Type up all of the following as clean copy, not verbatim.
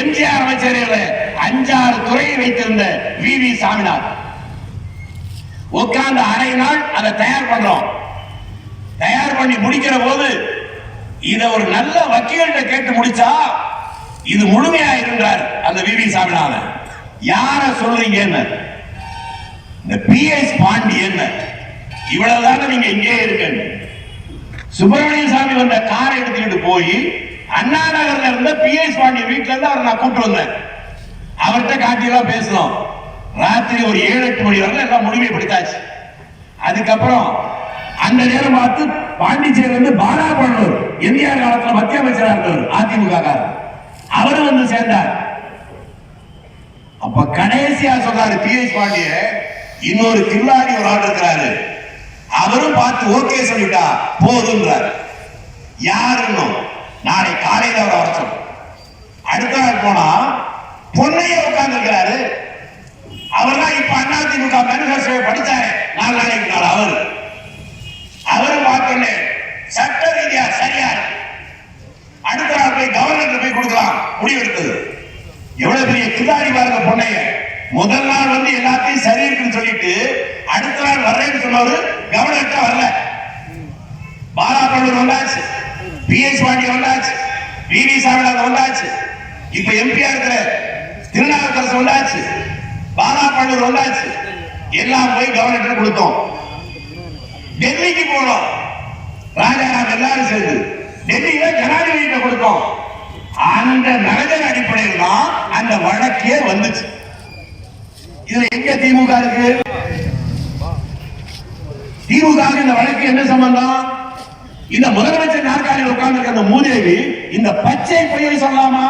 எம்ஜிஆர் அமைச்சர்கள் 5-6 துறையை வைத்திருந்த வி சாமிநாத் உட்கார்ந்து அரை நாள் அதை தயார் பண்றோம். தயார் பண்ணி முடிக்கிற போது இத ஒரு நல்ல வக்கீல்கிட்ட கேட்டு முடிச்சா இது முழுமையா இருந்தார் அந்த வி சாமிநாதன். யார சொல்றீங்க? இந்த PS பாண்டியன். இவ்வளவுதானே நீங்க இங்கே இருக்க. சுப்பிரமணிய சாமி வந்த காரை எடுத்துக்கிட்டு போய் அண்ணா நகர்ல இருந்த PS பாண்டியன் வீட்டுல இருந்து அவரை நான் கூட்டு வந்தேன். அவர்கிட்ட காட்டியெல்லாம் பேசணும். ராத்திரி ஒரு 7-8 மணி வரை எல்லாம் முழுமைப்படுத்தாச்சு. அதுக்கப்புறம் அந்த நேரம் பார்த்து பாண்டிச்சேரி வந்து பாலா பழனூர் எம்ஜிஆர் காலத்துல மத்திய அமைச்சராக இருந்தவர் அதிமுக அவரும் வந்து சேர்ந்தார். அப்ப கடைசியா சொல்றாரு PS பாண்டிய, இன்னொரு கில்லாடி ஒரு ஆள் இருக்கிறாரு, அவரும் பார்த்து ஓகே சொல்லிட்டா போதுன்றார். யாருன்னு நாளை காலையில் அவரை வர சொல்ல. அடுத்த நாள் போனா பொன்னைய உட்கார்ந்து இருக்கிறாரு. அவர் தான் இப்ப அதிமுக மேனிஃபெஸ்டோ படிச்சாரு 4 நாளைக்கு நாள். அவரும் பார்த்தோன்னே சட்ட ரீதியா சரியா அடுத்த நாள் போய் கவர்னர் போய் கொடுக்கலாம் முடிவு எடுத்தது. எவ்வளவு பெரிய கில்லாடி பாருங்க பொன்னைய. முதல் நாள் வந்து எல்லாத்தையும் சரி இருக்குன்னு சொல்லிட்டு அடுத்த நாள் வர்றேன்னு சொன்னவரு கவர்னர் வரல. பாலாபள்ளூர் வந்தாச்சு, PS பாண்டியன் வந்தாச்சு, வி சாமிநாதன் வந்தாச்சு, இப்ப MP-யா இருக்கிற திருநாவுக்கரசு வந்தாச்சு, பாலாபள்ளூர் வந்தாச்சு. எல்லாம் போய் கவர்னர் கொடுத்தோம். டெல்லிக்கு போனோம். ராஜாராம் எல்லாரும் சேர்ந்து டெல்லியில ஜனாதிபதி கொடுத்தோம். அந்த நகஜர் அடிப்படையில் தான் அந்த வழக்கே வந்துச்சு. இதுல எங்க திமுக இருக்கு? திமுக இந்த வழக்கு என்ன சம்பந்தம்? இந்த முதலமைச்சர் நாற்காலியில் உட்கார்ந்து அந்த மூதேவி இந்த பச்சை பொய்யை சொல்லலாமா?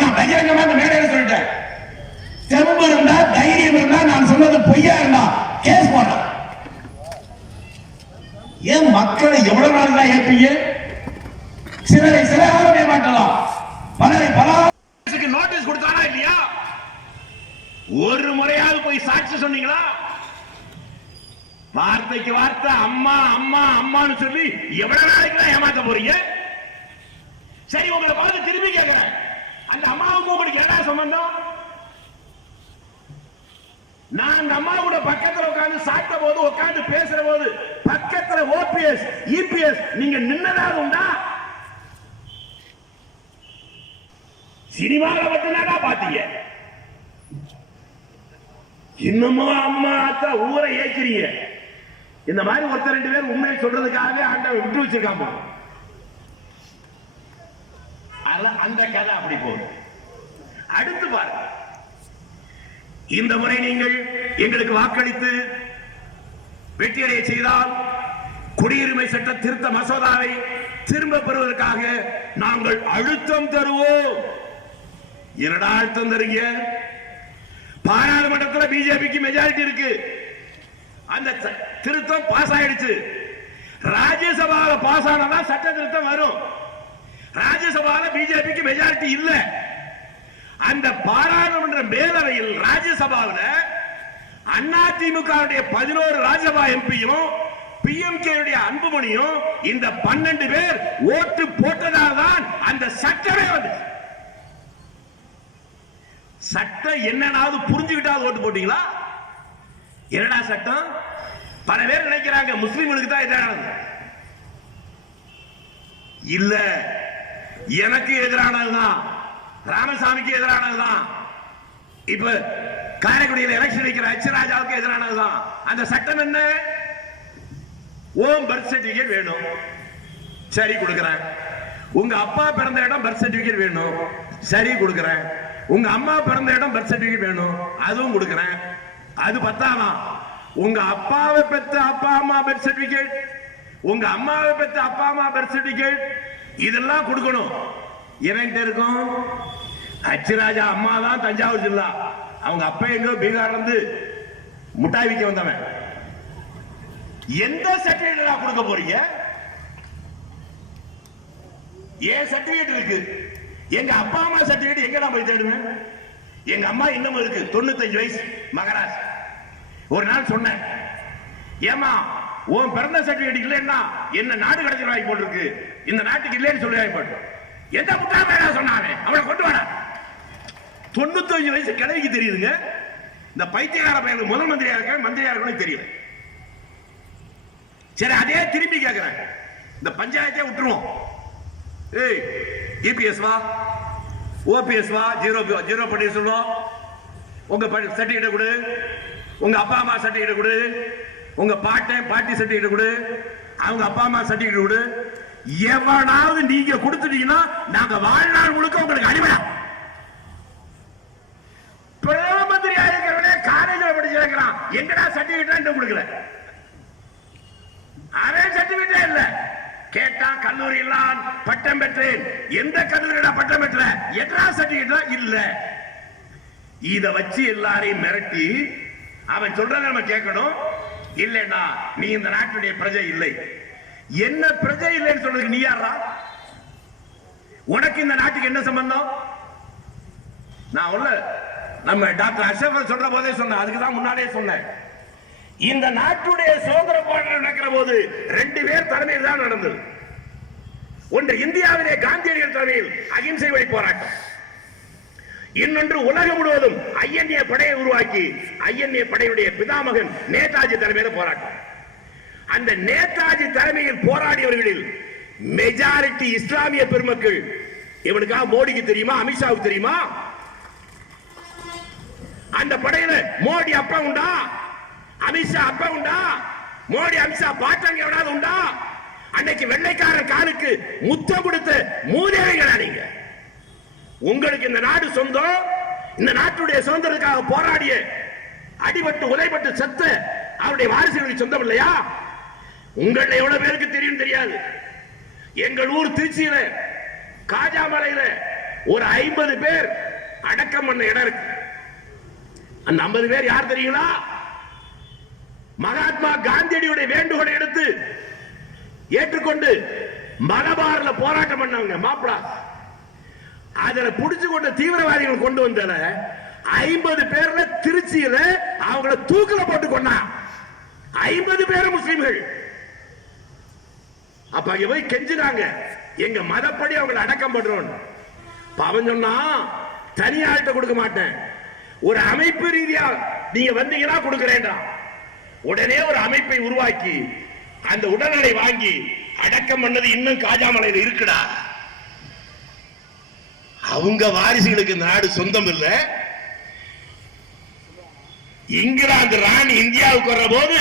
நான் பகிரங்கமா இந்த மேடையில சொல்லிட்டேன். தெம்பு இருந்தா தைரியம் இருந்தா நான் சொன்னது பொய்யா இருந்தா கேஸ் போடுறேன். ஏன் மக்களை எவ்வளவு நாள் தான் ஏற்பீங்க? சிலரை சில காலம் ஏமாற்றலாம், பலரை பல நோட்டீஸ் கொடுத்தானா இல்லையா? ஒரு முறையாவது போய் சாட்சி சொன்னீங்களா? வார்த்தைக்கு வார்த்தை அம்மா அம்மா அம்மான்னு சொல்லி எவ்வளவு நாளைக்கு தான் ஏமாத்த போறீங்க? சரி, உங்களை பார்த்து திரும்பி கேட்கிறேன், அந்த அம்மாவுக்கு உங்களுக்கு என்ன சம்பந்தம்? நான் அந்த அம்மா கூட பக்கத்துல உட்கார்ந்து சாப்பிட்ட போது உட்கார்ந்து பேசுற போது பக்கத்துல OPS EPS நீங்க நின்னதாக உண்டா? சினிமாவில் மட்டும்தானா பாத்தீங்க? இன்னமும் அம்மா அத்தா ஊரை ஏற்கிறீங்க. இந்த மாதிரி ஒருத்தர் 2 பேர் உண்மையை சொல்றதுக்காகவே ஆண்டவன் விட்டு வச்சிருக்காம அந்த கதை அப்படி போகுது. அடுத்து பாருங்க, இந்த முறை நீங்கள் எங்களுக்கு வாக்களித்து வெற்றியடைய செய்தால் குடியுரிமை சட்ட திருத்த மசோதாவை திரும்ப பெறுவதற்காக நாங்கள் அழுத்தம் தருவோம். என்னடா அழுத்தம் தருங்க? பாராளுமன்றத்தில் பிஜேபிக்கு மெஜாரிட்டி இருக்கு, அந்த திருத்தம் பாஸ் ஆயிடுச்சு. ராஜ்யசபால பாஸ் ஆனதான் சட்ட திருத்தம் வரும். ராஜ்யசபால பிஜேபிக்கு மெஜாரிட்டி இல்ல. அந்த பாராளுமன்ற மேலவையில் ராஜ்யசபாவில் அதிமுக 11 ராஜ்யசபா எம்பியும் PMK அன்புமணியும் இந்த 12 பேர் ஓட்டு போட்டதால் தான் அந்த சட்டமே வந்து. சட்டம் என்னன்னாவது புரிஞ்சுக்கிட்டாவது ஓட்டு போட்டீங்களா? என்னடா சட்டம்? பல பேர் நினைக்கிறாங்க முஸ்லிம்களுக்கு தான் எதிரானது. இல்ல, எனக்கு எதிரானதுதான், ராமசாமிக்கு எதிரானதுதான், இப்ப காரைக்குடியில் எலெக்ஷன் வைக்கிற அச்சுராஜாவுக்கு எதிரானதுதான். அந்த சட்டம் என்ன? ஓம் பர்த் சர்டிபிகேட் வேணும், சரி கொடுக்கிறேன். உங்க அப்பா பிறந்த இடம் பர்த் சர்டிபிகேட் வேணும், சரி கொடுக்கிறேன். உங்க அம்மா பிறந்த இடம் பர்த் சர்டிபிகேட் வேணும், அதுவும் கொடுக்கிறேன். அது பத்தாமா? உங்க அப்பாவை பெற்ற அப்பா அம்மா பர்த் சர்டிபிகேட், உங்க அம்மாவை பெற்ற அப்பா அம்மா பர்த் சர்டிபிகேட் இதெல்லாம் கொடுக்கணும். எவன்கிட்ட இருக்கும்? அச்சுராஜா அம்மா தான் தஞ்சாவூர் ஜில்லா, அவங்க அப்பா எங்கோ பீகார்ல இருந்து முட்டாய் விற்க வந்தவன். எந்த சர்டிபிகேட் கொடுக்க போறீங்க? ஏன் சர்டிபிகேட் இருக்கு? எங்க அப்பா அம்மா சர்டிபிகேட் எங்க நான் போய் தேடுவேன்? எங்க அம்மா இன்னமும் இருக்கு, 95 வயசு, மகராஜ். ஒரு நாள் சொன்னேன், ஏமா உன் பிறந்த சர்டிபிகேட் இல்லைன்னா என்ன நாடு கடத்தல் வாங்கி போட்டிருக்கு, இந்த நாட்டுக்கு இல்லைன்னு சொல்லி வாங்கி போட்டு. எந்த முட்டா பேரா சொன்னாங்க அவளை கொண்டு வர. 95 வயசு கிழவிக்கு தெரியுதுங்க. இந்த பைத்தியக்கார பையனுக்கு முதல் மந்திரியா இருக்க மந்திரியா இருக்கணும் தெரியும். சரி, அதே திரும்பி கேட்கிறேன், இந்த பஞ்சாயத்தை விட்டுருவோம். ஏய், இபிஎஸ் வா, ஓபிஎஸ் வா, ஜீரோ பண்ணி சொல்லுவோம். உங்க சர்டிபிகேட் கொடு, உங்க அப்பா அம்மா சர்டிபிகேட் கொடு, உங்க பாட்டி சர்டிபிகேட் கொடு, அவங்க அப்பா அம்மா சர்டிபிகேட் கொடு. எவனாவது நீங்க கொடுத்துட்டீங்கன்னா நாங்க வாழ்நாள் முழுக்க உங்களுக்கு அடிமை. பிரதம மந்திரியா இருக்கிறவனே காலேஜில் படிச்சிருக்கிறான், எங்கடா சர்டிபிகேட் கொடுக்கல? அவன் சர்டிபிகேட் இல்ல. கேட்டா கல்லூரியில் பட்டம் பெற்றேன். எந்த கல்லூரியில பட்டம் பெற்ற? எட்ரா சர்டிபிகேட் இல்ல. இத வச்சு எல்லாரையும் மிரட்டி அவன் சொல்றத நம்ம கேட்கணும். இல்லைன்னா நீ இந்த நாட்டுடைய பிரஜை இல்லை. என்ன பிரஜை இல்லைன்னு சொல்றதுக்கு நீ யாரா? உனக்கு இந்த நாட்டுக்கு என்ன சம்பந்தம்? நான் உள்ள நம்ம டாக்டர் அஷரப் சொல்ற போதே சொன்னேன், அதுக்கு தான் முன்னாடியே சொன்னேன். இந்த நாட்டுடைய சுதந்திர போராட்டம் நடக்கிற போது 2 பேர் தலைமையில் தான் நடந்தது. ஒன்று இந்தியாவிலே காந்தியடிகள் தலைமையில் அகிம்சை வழி போராட்டம், இன்னொன்று உலகம் முழுவதும் ஐஎன்ஏ படையை உருவாக்கி ஐஎன்ஏ படையுடைய பிதாமகன் நேதாஜி தலைமையில் போராட்டம். அந்த நேதாஜி தலைமையில் போராடியவர்களில் மெஜாரிட்டி இஸ்லாமிய பெருமக்கள். இவனுக்காக மோடிக்கு தெரியுமா, அமித்ஷாவுக்கு தெரியுமா? அந்த படையில மோடி அப்பா உண்டா, அமித்ஷா அப்பா உண்டா? மோடி அமித்ஷா பாட்டாங்க எவனாவது உண்டா? அன்னைக்கு வெள்ளைக்காரன் காலுக்கு முத்தம் கொடுத்த மூதேவிகளா நீங்க? உங்களுக்கு இந்த நாடு சொந்தம். இந்த நாட்டுடைய சுதந்திரத்துக்காக போராடிய அடிபட்டு உதைபட்டு செத்த அவருடைய வாரிசுகளுக்கு சொந்தம் இல்லையா? உங்கள எவ்வளவு பேருக்கு தெரியும் தெரியாது. எங்கள் ஊர் திருச்சியில காஜாமலையில ஒரு 50 பேர் அடக்கம் பண்ண இடம் இருக்கு. அந்த 50 பேர் யார் தெரியுங்களா? மகாத்மா காந்தியடியுடைய வேண்டுகோளை எடுத்து ஏற்றுக்கொண்டு மலபார்ல போராட்டம் பண்ணவங்க மாப்பிளா. அதுல புடிச்சு கொண்ட தீவிரவாதிகள் கொண்டு வந்தல 50 பேர்ல திருச்சியில அவங்கள தூக்கில போட்டு கொண்டா. 50 பேர் முஸ்லிம்கள். அப்ப அங்க போய் கெஞ்சினாங்க, எங்க மதப்படி அவங்களை அடக்கம் பண்றோம். அவன் சொன்னா தனியாள்கிட்ட கொடுக்க மாட்டேன், ஒரு அமைப்பு ரீதியா நீங்க வந்தீங்கன்னா கொடுக்கிறேன்டா. உடனே ஒரு அமைப்பை உருவாக்கி அந்த உடல்நிலை வாங்கி அடக்கம் பண்ணது இன்னும் காஜாமலையில் இருக்குடா. அவங்க வாரிசுகளுக்கு நாடு சொந்தம் இல்ல. இங்கிலாந்து ராணி இந்தியாவுக்கு வர்ற போது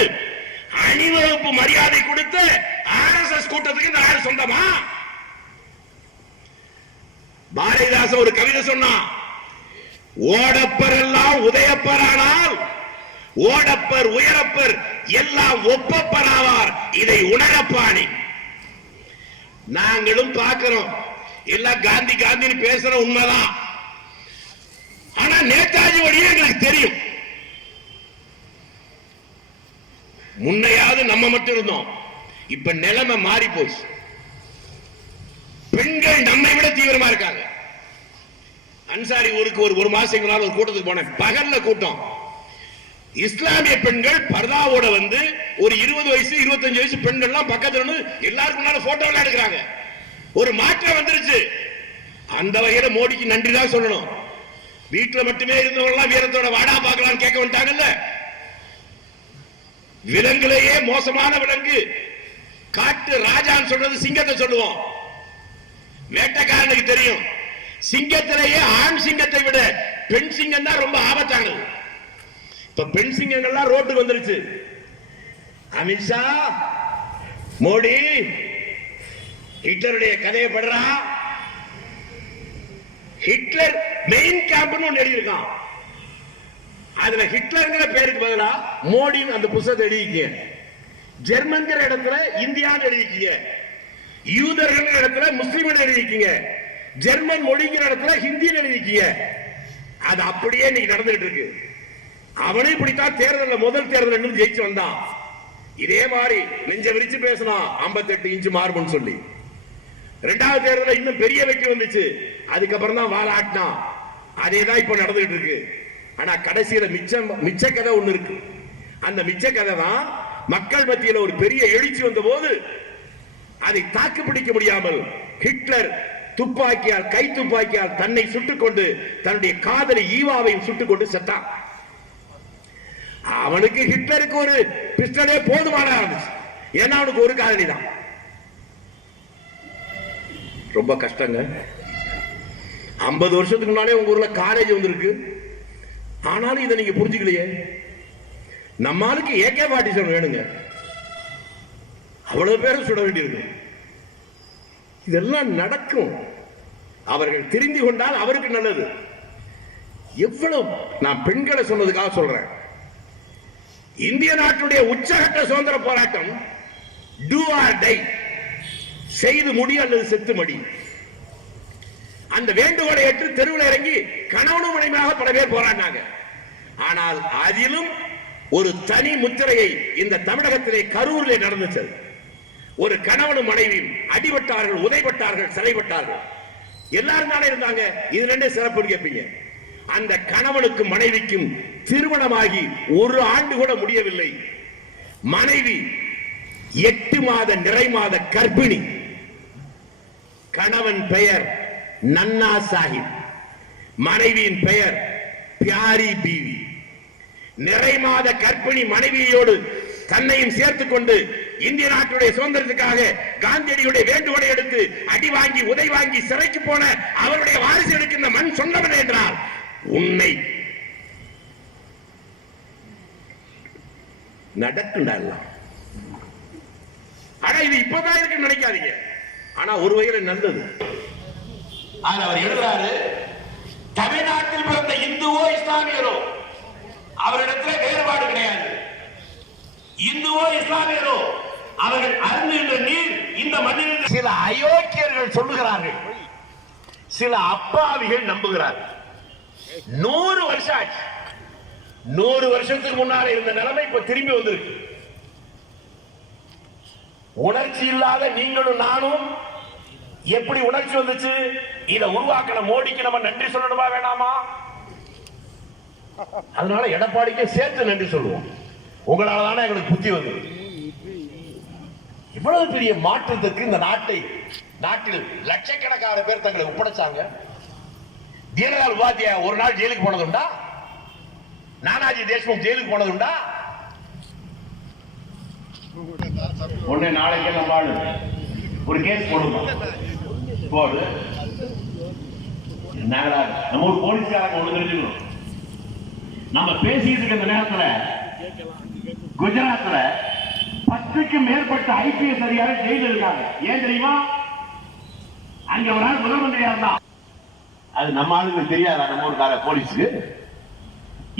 அணிவகுப்பு மரியாதை கொடுத்த ஆர்எஸ்எஸ் கூட்டத்துக்கு இந்த நாடு சொந்தமா? பாரதிதாசன் ஒரு கவிதை சொன்னான், ஓடப்பர் எல்லாம் உதயப்பரானால் ஓடப்பர் உயரப்பர் எல்லாம் ஒப்பப்பராவார், இதை உணரப்பாணி. நாங்களும் பார்க்கிறோம், எல்லாம் காந்தி காந்தின்னு பேசுற உண்மைதான். ஆனா நேதாஜி வழியே எங்களுக்கு தெரியும். முன்னையாவது நம்ம மட்டும் இருந்தோம், இப்ப நிலைமை மாறி போச்சு. பெண்கள் நம்மை விட தீவிரமா இருக்காங்க. அன்சாரி ஊருக்கு ஒரு மாசத்துக்கு முன்னால ஒரு கூட்டத்துக்கு போனேன். பகல்ல கூட்டம். இஸ்லாமிய பெண்கள் பர்தாவோட வந்து ஒரு 20 வயசு 25 வயசு பெண்கள்லாம் பக்கத்துல வந்து எல்லாருக்கும் முன்னால போட்டோ எல்லாம் எடுக்கிறாங்க. ஒரு மாற்றம் வந்துருச்சு. அந்த வகையில மோடிக்கு நன்றி தான் சொல்லணும். வீட்டுல மட்டுமே இருந்தவங்க வீரத்தோட வாடா பார்க்கலாம் கேட்க வந்துட்டாங்கல்ல. விலங்குலேயே மோசமான விலங்கு காட்டு ராஜான்னு சொல்றது சிங்கத்தை சொல்லுவோம். வேட்டைக்காரனுக்கு தெரியும், சிங்கத்திலேயே ஆண் சிங்கத்தை விட பெண் சிங்கம் தான் ரொம்ப ஆபத்தானது. இப்ப பெண் சிங்கங்கள்லாம் ரோட்டுக்கு வந்துருச்சு. அமித்ஷா மோடி ஹிட்லருடைய கதையை படுறா. ஹிட்லர் மெயின் கேம்ப்னு ஒன்னு எழுதியிருக்கான். அதுல ஹிட்லர்ங்கிற பேருக்கு பதிலா மோடின்னு அந்த புத்தகத்தை எழுதிக்கீங்க. ஜெர்மன்கிற இடத்துல இந்தியான்னு எழுதிக்கீங்க. யூதர்கள் இடத்துல முஸ்லிம் எழுதிக்கீங்க. ஜெர்மன் மொழிங்கிற இடத்துல ஹிந்தின்னு எழுதிக்கீங்க. அது அப்படியே இன்னைக்கு நடந்துட்டு இருக்கு. அவனே இப்படித்தான் தேர்தல் முதல் தேர்தல் ஜெயிச்சு வந்தான். இதே மாதிரி நெஞ்ச விரிச்சு பேசணும் 58 இன்ச்சு மார்புன்னு சொல்லி. இரண்டாவது தேர்தல் இன்னும் பெரிய வெற்றி வந்துச்சு. அதுக்கப்புறம் தான் வாழ ஆட்டினான். அதே தான் இப்ப நடந்துட்டு இருக்கு. ஆனா கடைசியில மிச்ச கதை ஒண்ணு இருக்கு. அந்த மிச்ச கதை தான் மக்கள் மத்தியில் ஒரு பெரிய எழுச்சி வந்த போது அதை தாக்கு பிடிக்க முடியாமல் ஹிட்லர் துப்பாக்கியால், கை துப்பாக்கியால் தன்னை சுட்டுக் கொண்டு தன்னுடைய காதலி ஈவாவையும் சுட்டுக் கொண்டு செத்தான். அவனுக்கு ஹிட்லருக்கு ஒரு பிஸ்டலே போதுமான இருந்துச்சு. ஏன்னா அவனுக்கு ஒரு காதலி தான். ரொம்ப கஷ்டங்க. 50 வருஷத்துக்கு முன்னாலே உங்க ஊர்ல காலேஜ் வந்திருக்கு. ஆனாலும் இதை நீங்க புரிஞ்சுக்கலையே. நம்ம ஆளுக்கு AK-47 வேணுங்க. அவ்வளவு பேரும் சுட வேண்டியிருக்கு. இதெல்லாம் நடக்கும். அவர்கள் தெரிந்து கொண்டால் அவருக்கு நல்லது. எவ்வளவு நான் பெண்களை சொன்னதுக்காக சொல்றேன். இந்திய நாட்டுடைய உச்சகட்ட சுதந்திர போராட்டம் do or die, செய்து முடி அல்லது செத்து மடி. அந்த வேண்டுகோளை ஏற்று தெருவில் இறங்கி கணவனும் மனைவியாக பல பேர் போராடினாங்க. ஆனால் அதிலும் ஒரு தனி முத்திரையை இந்த தமிழகத்திலே கரூரிலே நடந்துச்சு. ஒரு கணவனும் மனைவியும் அடிபட்டார்கள், உதைபட்டார்கள், சிறைப்பட்டார்கள். எல்லாரும் தானே இருந்தாங்க. இது ரெண்டே சிறப்பு கேட்பீங்க. அந்த கணவனுக்கும் மனைவிக்கும் திருமணமாகி 1 ஆண்டு கூட முடியவில்லை. மனைவி 8 மாத நிறை மாத கர்ப்பிணி. கணவன் பெயர் நன்னா சாஹிப், மனைவியின் பெயர் பியாரி பீவி. நிறை மாத கர்ப்பிணி மனைவியோடு தன்னையும் சேர்த்துக் கொண்டு இந்திய நாட்டுடைய சுதந்திரத்துக்காக காந்தியடியுடைய வேண்டுகோளை எடுத்து அடி வாங்கி உதை வாங்கி சிறைக்கு போன அவருடைய வாரிசுகளுக்கு இந்த மண் சொன்னவன் என்றால் உன்னை நடக்குண்டா. ஆனா இது இப்பதான் இருக்குன்னு நினைக்காதீங்க. ஆனா ஒரு வகையில நல்லது. அவர் எழுதுறாரு, தமிழ்நாட்டில் பிறந்த இந்துவோ இஸ்லாமியரோ அவரிடத்தில் வேறுபாடு கிடையாது. இந்துவோ இஸ்லாமியரோ அவர்கள் அருந்துகின்ற நீர் இந்த மண்ணில். சில அயோக்கியர்கள் சொல்லுகிறார்கள், சில அப்பாவிகள் நம்புகிறார்கள். 100 வருஷம் ஆச்சு. 100 வருஷத்துக்கு முன்னாலே இருந்த நிலைமை இப்ப திரும்பி வந்திருக்கு. உணர்ச்சி இல்லாத நீங்களும் நானும் எப்படி உணர்ச்சி வந்துச்சு? இதை உருவாக்கின மோடிக்கு நம்ம நன்றி சொல்லணுமா வேணாமா? அதனால எடப்பாடிக்கு சேர்த்து நன்றி சொல்லுவோம். உங்களால தானே எங்களுக்கு புத்தி வந்து இவ்வளவு பெரிய மாற்றத்துக்கு இந்த நாட்டில் லட்சக்கணக்கான பேர் தங்களை ஒப்படைச்சாங்க. தீனதயாள் உபாத்யாயா ஒரு நாள் ஜெயிலுக்கு போனதுண்டா? நானாஜி தேஷ்முக் ஜெயிலுக்கு போனதுண்டா? ஒண்ணு நாளைக்கு நம்ம ஒரு கேஸ் போடுவோம். போடு நம்ம ஒரு போலீஸ்காரங்க ஒண்ணு தெரிஞ்சுக்கணும். நம்ம பேசிட்டு இருக்க நேரத்தில் குஜராத்ல 10க்கும் மேற்பட்ட IPS அதிகாரி ஜெயிலில் இருக்காங்க. ஏன் தெரியுமா? அங்க ஒரு நாள் முதல்மந்திரியா இருந்தா. அது நம்ம ஆளுங்களுக்கு தெரியாதா? நம்ம ஊருக்கார போலீஸுக்கு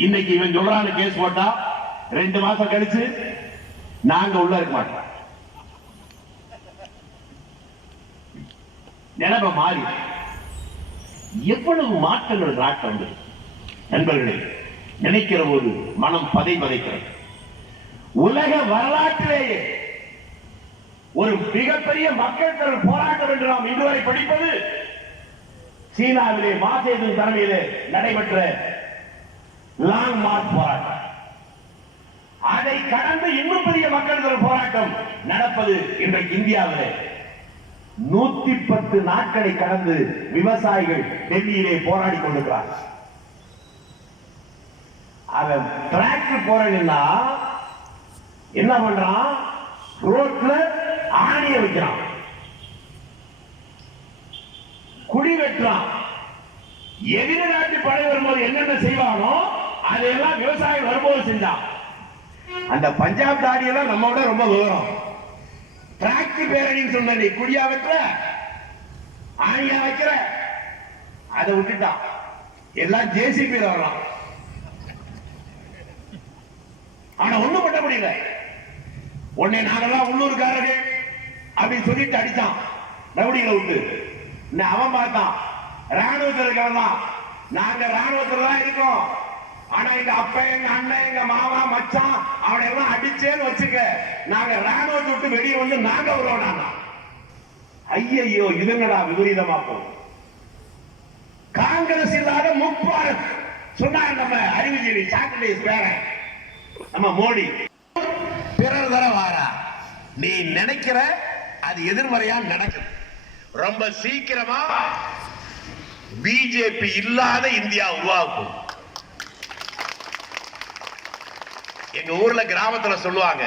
இன்னைக்கு இவன் சொல்றான்னு கேஸ் போட்டா 2 மாசம் கழிச்சு நாங்க உள்ள இருக்க மாட்டோம். நிலைமை மாறி எவ்வளவு மாற்றங்கள் நாட்டம் நண்பர்களே, நினைக்கிற போது மனம் பதைக்கிறது. உலக வரலாற்றிலேயே ஒரு மிகப்பெரிய மக்கள் திரள் போராட்டம் என்று நாம் இதுவரை படிப்பது சீனாவிலே மாசேதுங் தலைமையிலே நடைபெற்ற லாங் மார்ச் போராட்டம். அதை கடந்து இன்னும் பெரிய மக்கள் திரள் போராட்டம் நடப்பது இன்றைக்கு இந்தியாவிலே 110 நாட்களை கடந்து விவசாயிகள் டெல்லியிலே போராடி கொண்டிருக்கிறார்கள். அவன் டிராக்டர் போறேன்னா என்ன பண்றான்? ரோட்ல ஆணிய வைக்கிறான், குடி வெட்டுறான். எதிர நாட்டு படை வரும்போது என்னென்ன செய்வானோ அதையெல்லாம் விவசாயி வரும்போது செஞ்சான். அந்த பஞ்சாப் தாடியெல்லாம் நம்ம விட ரொம்ப தூரம். டிராக்டர் பேரணின்னு சொன்ன நீ குடியா வைக்கிற, ஆணியா வைக்கிற, அதை விட்டுட்டான். எல்லாம் JCB வர்றான். ஆனா ஒண்ணும் பண்ண முடியல. உடனே நாங்கெல்லாம் உள்ளூர்காரர்கள் அப்படின்னு சொல்லிட்டு அடிச்சான் ரவுடிகளை விட்டு. அவன் பார்த்தான் ராணுவத்தில் இருக்கிறதான். நாங்க ராணுவத்தில் தான் இருக்கோம். ஆனா எங்க அப்பா, எங்க அண்ணன், எங்க மாமா, மச்சான் அவனை எல்லாம் அடிச்சேன்னு வச்சுக்க, நாங்க ராணுவத்தை விட்டு வெளியே வந்து நாங்க வருவோம். ஐயோ இதுங்கடா விபரீதமா போகும். காங்கிரஸ் இல்லாத முப்பாரத் சொன்னாங்க நம்ம அறிவுஜீவி சாக்லேஸ் பேரன் நம்ம மோடி. பிறர் தர வாரா, நீ நினைக்கிற அது எதிர்மறையா நடக்குது. ரொம்ப சீக்கிரமா பிஜேபி இல்லாத இந்தியா உருவாக்கும். எங்க ஊர்ல கிராமத்துல சொல்லுவாங்க,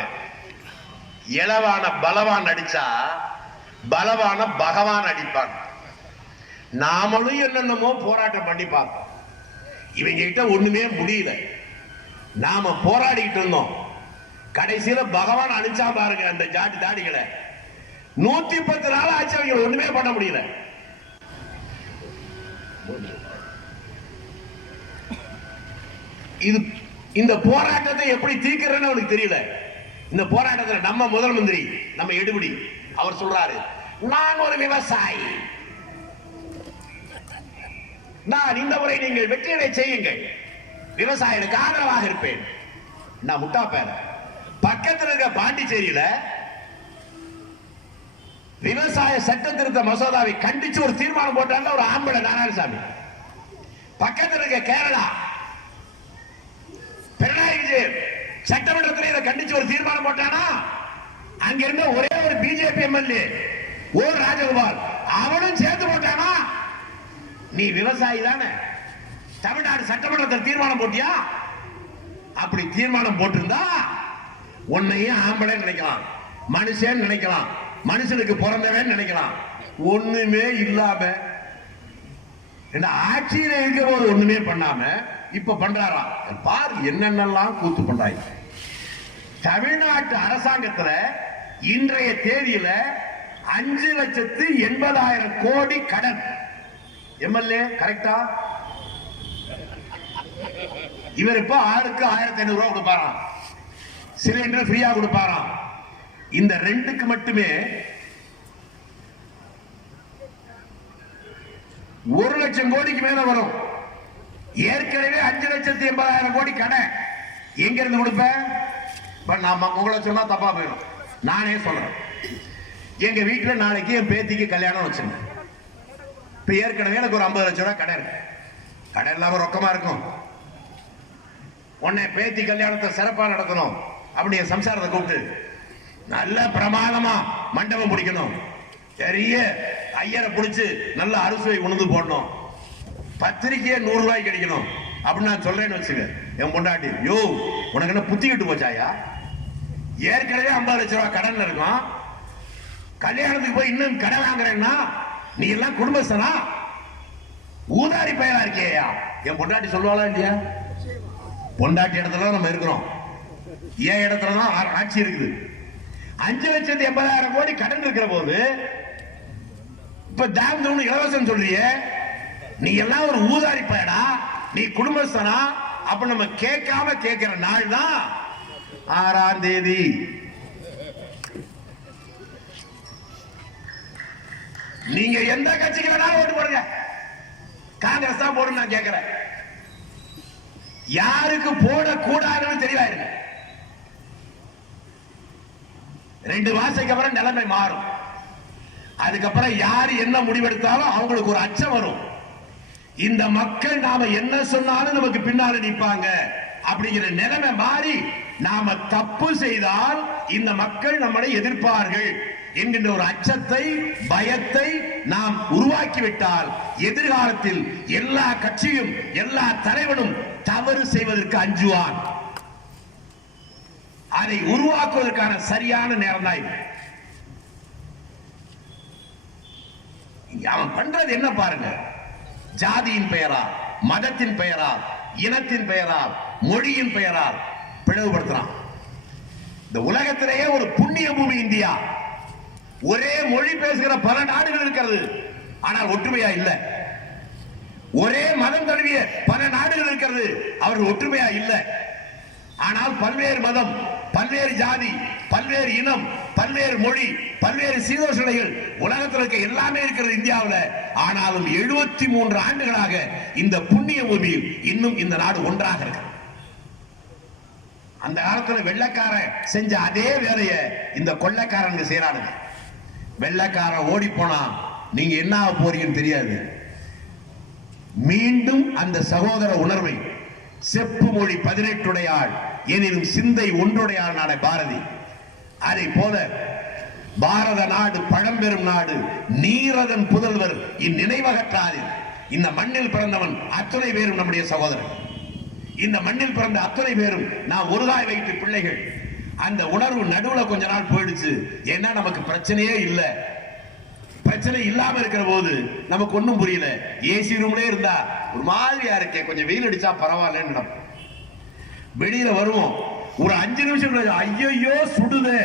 இளவான பலவான் அடிச்சா பலவான பகவான் அடிப்பான். நாமளும் என்னென்னமோ போராட்டம் பண்ணி பார்த்தோம். இவங்க கிட்ட ஒண்ணுமே முடியல. நாம போராடிக்கிட்டு இருந்தோம். கடைசியில பகவான் அடிச்சா பாருங்க அந்த ஜாதி தாடிகளை. 110 நாள் ஆச்சு, அவங்க ஒண்ணுமே பண்ண முடியல. இது இந்த போராட்டத்தை எப்படி தீர்க்கிறன்னு அவனுக்கு தெரியல. இந்த போராட்டத்தில் நம்ம முதல் மந்திரி நம்ம எடுபடி அவர் சொல்றாரு, நான் ஒரு விவசாயி, நான் இந்த முறை நீங்கள் வெற்றியடை செய்யுங்கள், விவசாயிகளுக்கு ஆதரவாக இருப்பேன். நான் முட்டா பேர பக்கத்தில் இருக்க பாண்டிச்சேரியில விவசாய சட்ட திருத்த மசோதாவை கண்டிச்சு ஒரு தீர்மானம் போட்டாங்க ஒரு ஆம்பளை நாராயணசாமி. பக்கத்தில் இருக்க கேரளா பினராயி விஜயன் சட்டமன்றத்தில் இதை கண்டிச்சு ஒரு தீர்மானம் போட்டானா, அங்க இருந்த ஒரே ஒரு பிஜேபி எம்எல்ஏ ஓ ராஜகோபால் அவனும் சேர்த்து போட்டானா. நீ விவசாயி தானே, தமிழ்நாடு சட்டமன்றத்தில் தீர்மானம் போட்டியா? அப்படி தீர்மானம் போட்டிருந்தா உன்னையும் ஆம்பளை நினைக்கலாம், மனுஷன் நினைக்கலாம், மனுஷனுக்கு பிறந்தவன் நினைக்கலாம். ஒண்ணுமே இல்லாம ஆட்சியில இருக்கிற போது ஒண்ணுமே பண்ணாம இப்ப பண்றாரா பாரு, என்னென்னலாம் கூத்து பண்றாங்க. தமிழ்நாட்டு அரசாங்கத்துல இன்றைய தேதியில 5,80,000 கோடி கடன். எம்எல்ஏ கரெக்டா? இவர் இப்ப ஆளுக்கு 1,500 ரூபாய் கொடுப்பாராம், சிலிண்டர் ஃப்ரீயா கொடுப்பாராம். இந்த ரெண்டுக்கு மட்டுமே 1,00,000 கோடிக்கு மேல வரும். ஏற்கனவே 5,80,000 கோடி கடன். எங்க இருந்து கொடுப்பேன்? நாம உங்களை சொன்னா தப்பா போயிடும், நானே சொல்றேன். எங்க வீட்டுல நாளைக்கு என் பேத்திக்கு கல்யாணம் வச்சிருந்தேன். இப்ப ஏற்கனவே எனக்கு ஒரு 50 லட்சம் ரூபாய் கடன் இருக்கு. கடன் இல்லாம ரொக்கமா இருக்கும். உன்னை பேத்தி கல்யாணத்தை சிறப்பா நடத்தணும், அப்படி என் சம்சாரத்தை கூப்பிட்டு நல்ல பிரமாதமா மண்டபம் பிடிக்கணும், பெரிய ஐயரை பிடிச்சு நல்ல அறுசுவை உணர்ந்து போடணும், பத்திரிக்கையே 100 ரூபாய்க்கு கிடைக்கணும் அப்படின்னு நான் சொல்றேன்னு வச்சுக்க. என் பொண்டாட்டி, யோ உனக்கு என்ன புத்திக்கிட்டு போச்சாயா? ஏற்கனவே 50 லட்சம் ரூபாய் கடன் இருக்கும், கல்யாணத்துக்கு போய் இன்னும் கடன் வாங்குறேன்னா நீ எல்லாம் குடும்பஸ்தனா, ஊதாரி பயலா இருக்கியா? என் பொண்டாட்டி சொல்லுவாளா இல்லையா? பொண்டாட்டி இடத்துல நம்ம இருக்கிறோம், ஏன் இடத்துலதான் ஆட்சி இருக்குது. 5,80,000 கோடி கடன் இருக்கிற போது இப்ப டேம் தூண் இலவசம் சொல்றிய, நீ எல்லாம் ஒரு ஊதாரி பயடா, நீ குடும்பஸ்தனா? அப்ப நம்ம கேட்காம கேட்கிற நாள் தான் 6ஆம் தேதி. நீங்க எந்த கட்சிக்கு வேணாலும் ஓட்டு போடுங்க, காங்கிரஸ் தான் போடும் நான் கேட்கிறேன். யாருக்கு போடக்கூடாதுன்னு தெளிவாயிருங்க. 2 மாசத்துக்கு அப்புறம் நிலைமை மாறும். அதுக்கப்புறம் யாரு என்ன முடிவெடுத்தாலும் அவங்களுக்கு ஒரு அச்சம் வரும். இந்த மக்கள் நாம என்ன சொன்னாலும் நமக்கு பின்னால நிற்பாங்க அப்படிங்கிற நிலைமை மாறி, நாம தப்பு செய்தால் இந்த மக்கள் நம்மளை எதிர்ப்பார்கள் என்கின்ற ஒரு அச்சத்தை, பயத்தை நாம் உருவாக்கிவிட்டால் எதிர்காலத்தில் எல்லா கட்சியும் எல்லா தலைவனும் தவறு செய்வதற்கு அஞ்சுவான். அதை உருவாக்குவதற்கான சரியான நேரம் தான் இது. அவன் பண்றது என்ன பாருங்க, ஜாதியின் பெயரால், மதத்தின் பெயரால், இனத்தின் பெயரால், மொழியின் பெயரால் பிளவுபடுத்துறான். இந்த உலகத்திலேயே ஒரு புண்ணிய பூமி இந்தியா. ஒரே மொழி பேசுகிற பல நாடுகள் இருக்கிறது, ஆனால் ஒற்றுமையா இல்ல. ஒரே மதம் தழுவிய பல நாடுகள் இருக்கிறது, அவர்கள் ஒற்றுமையா இல்ல. ஆனால் பல்வேறு மதம், பல்வேறு ஜாதி, பல்வேறு இனம், பல்வேறு மொழி, பல்வேறு சீதோஷணைகள் உலகத்தில் இருக்க எல்லாமே இருக்கிறது இந்தியாவில். ஆனாலும் 73 ஆண்டுகளாக இந்த புண்ணிய பூமியில் இன்னும் இந்த நாடு ஒன்றாக இருக்கு. அந்த காலத்தில் வெள்ளைக்காரன் செஞ்ச அதே வேலையை இந்த கொள்ளைக்காரங்க செய்யறாங்க. வெள்ளைக்காரன் ஓடி போனா நீங்க என்ன போறீங்கன்னு தெரியாது. மீண்டும் அந்த சகோதர உணர்வை, செப்பு மொழி 18 எனினும் சிந்தை ஒன்றுடையாள் நாட பாரதி. அதை போல பாரத நாடு பழம்பெரும் நாடு, நீரதன் புதல்வர் இந்நினைவகற்றாது. இந்த மண்ணில் பிறந்தவன் அத்தனை பேரும் நம்முடைய சகோதரன். இந்த மண்ணில் பிறந்த அத்தனை பேரும் நாம் ஒரு தாய் வயிற்று பிள்ளைகள். அந்த உணர்வு நடுவுல கொஞ்ச நாள் போயிடுச்சு. ஏன்னா நமக்கு பிரச்சனையே இல்லை. பிரச்சனை இல்லாம இருக்கிற போது நமக்கு ஒண்ணும் புரியல. ஏசி ரூம்லயே இருந்தா ஒரு மாதிரியா இருக்கே, கொஞ்சம் வெயில் அடிச்சா பரவாயில்லன்னு நினைப்போம். வெளியில வருவோம், ஒரு 5 நிமிஷம் ஐயோ சுடுது,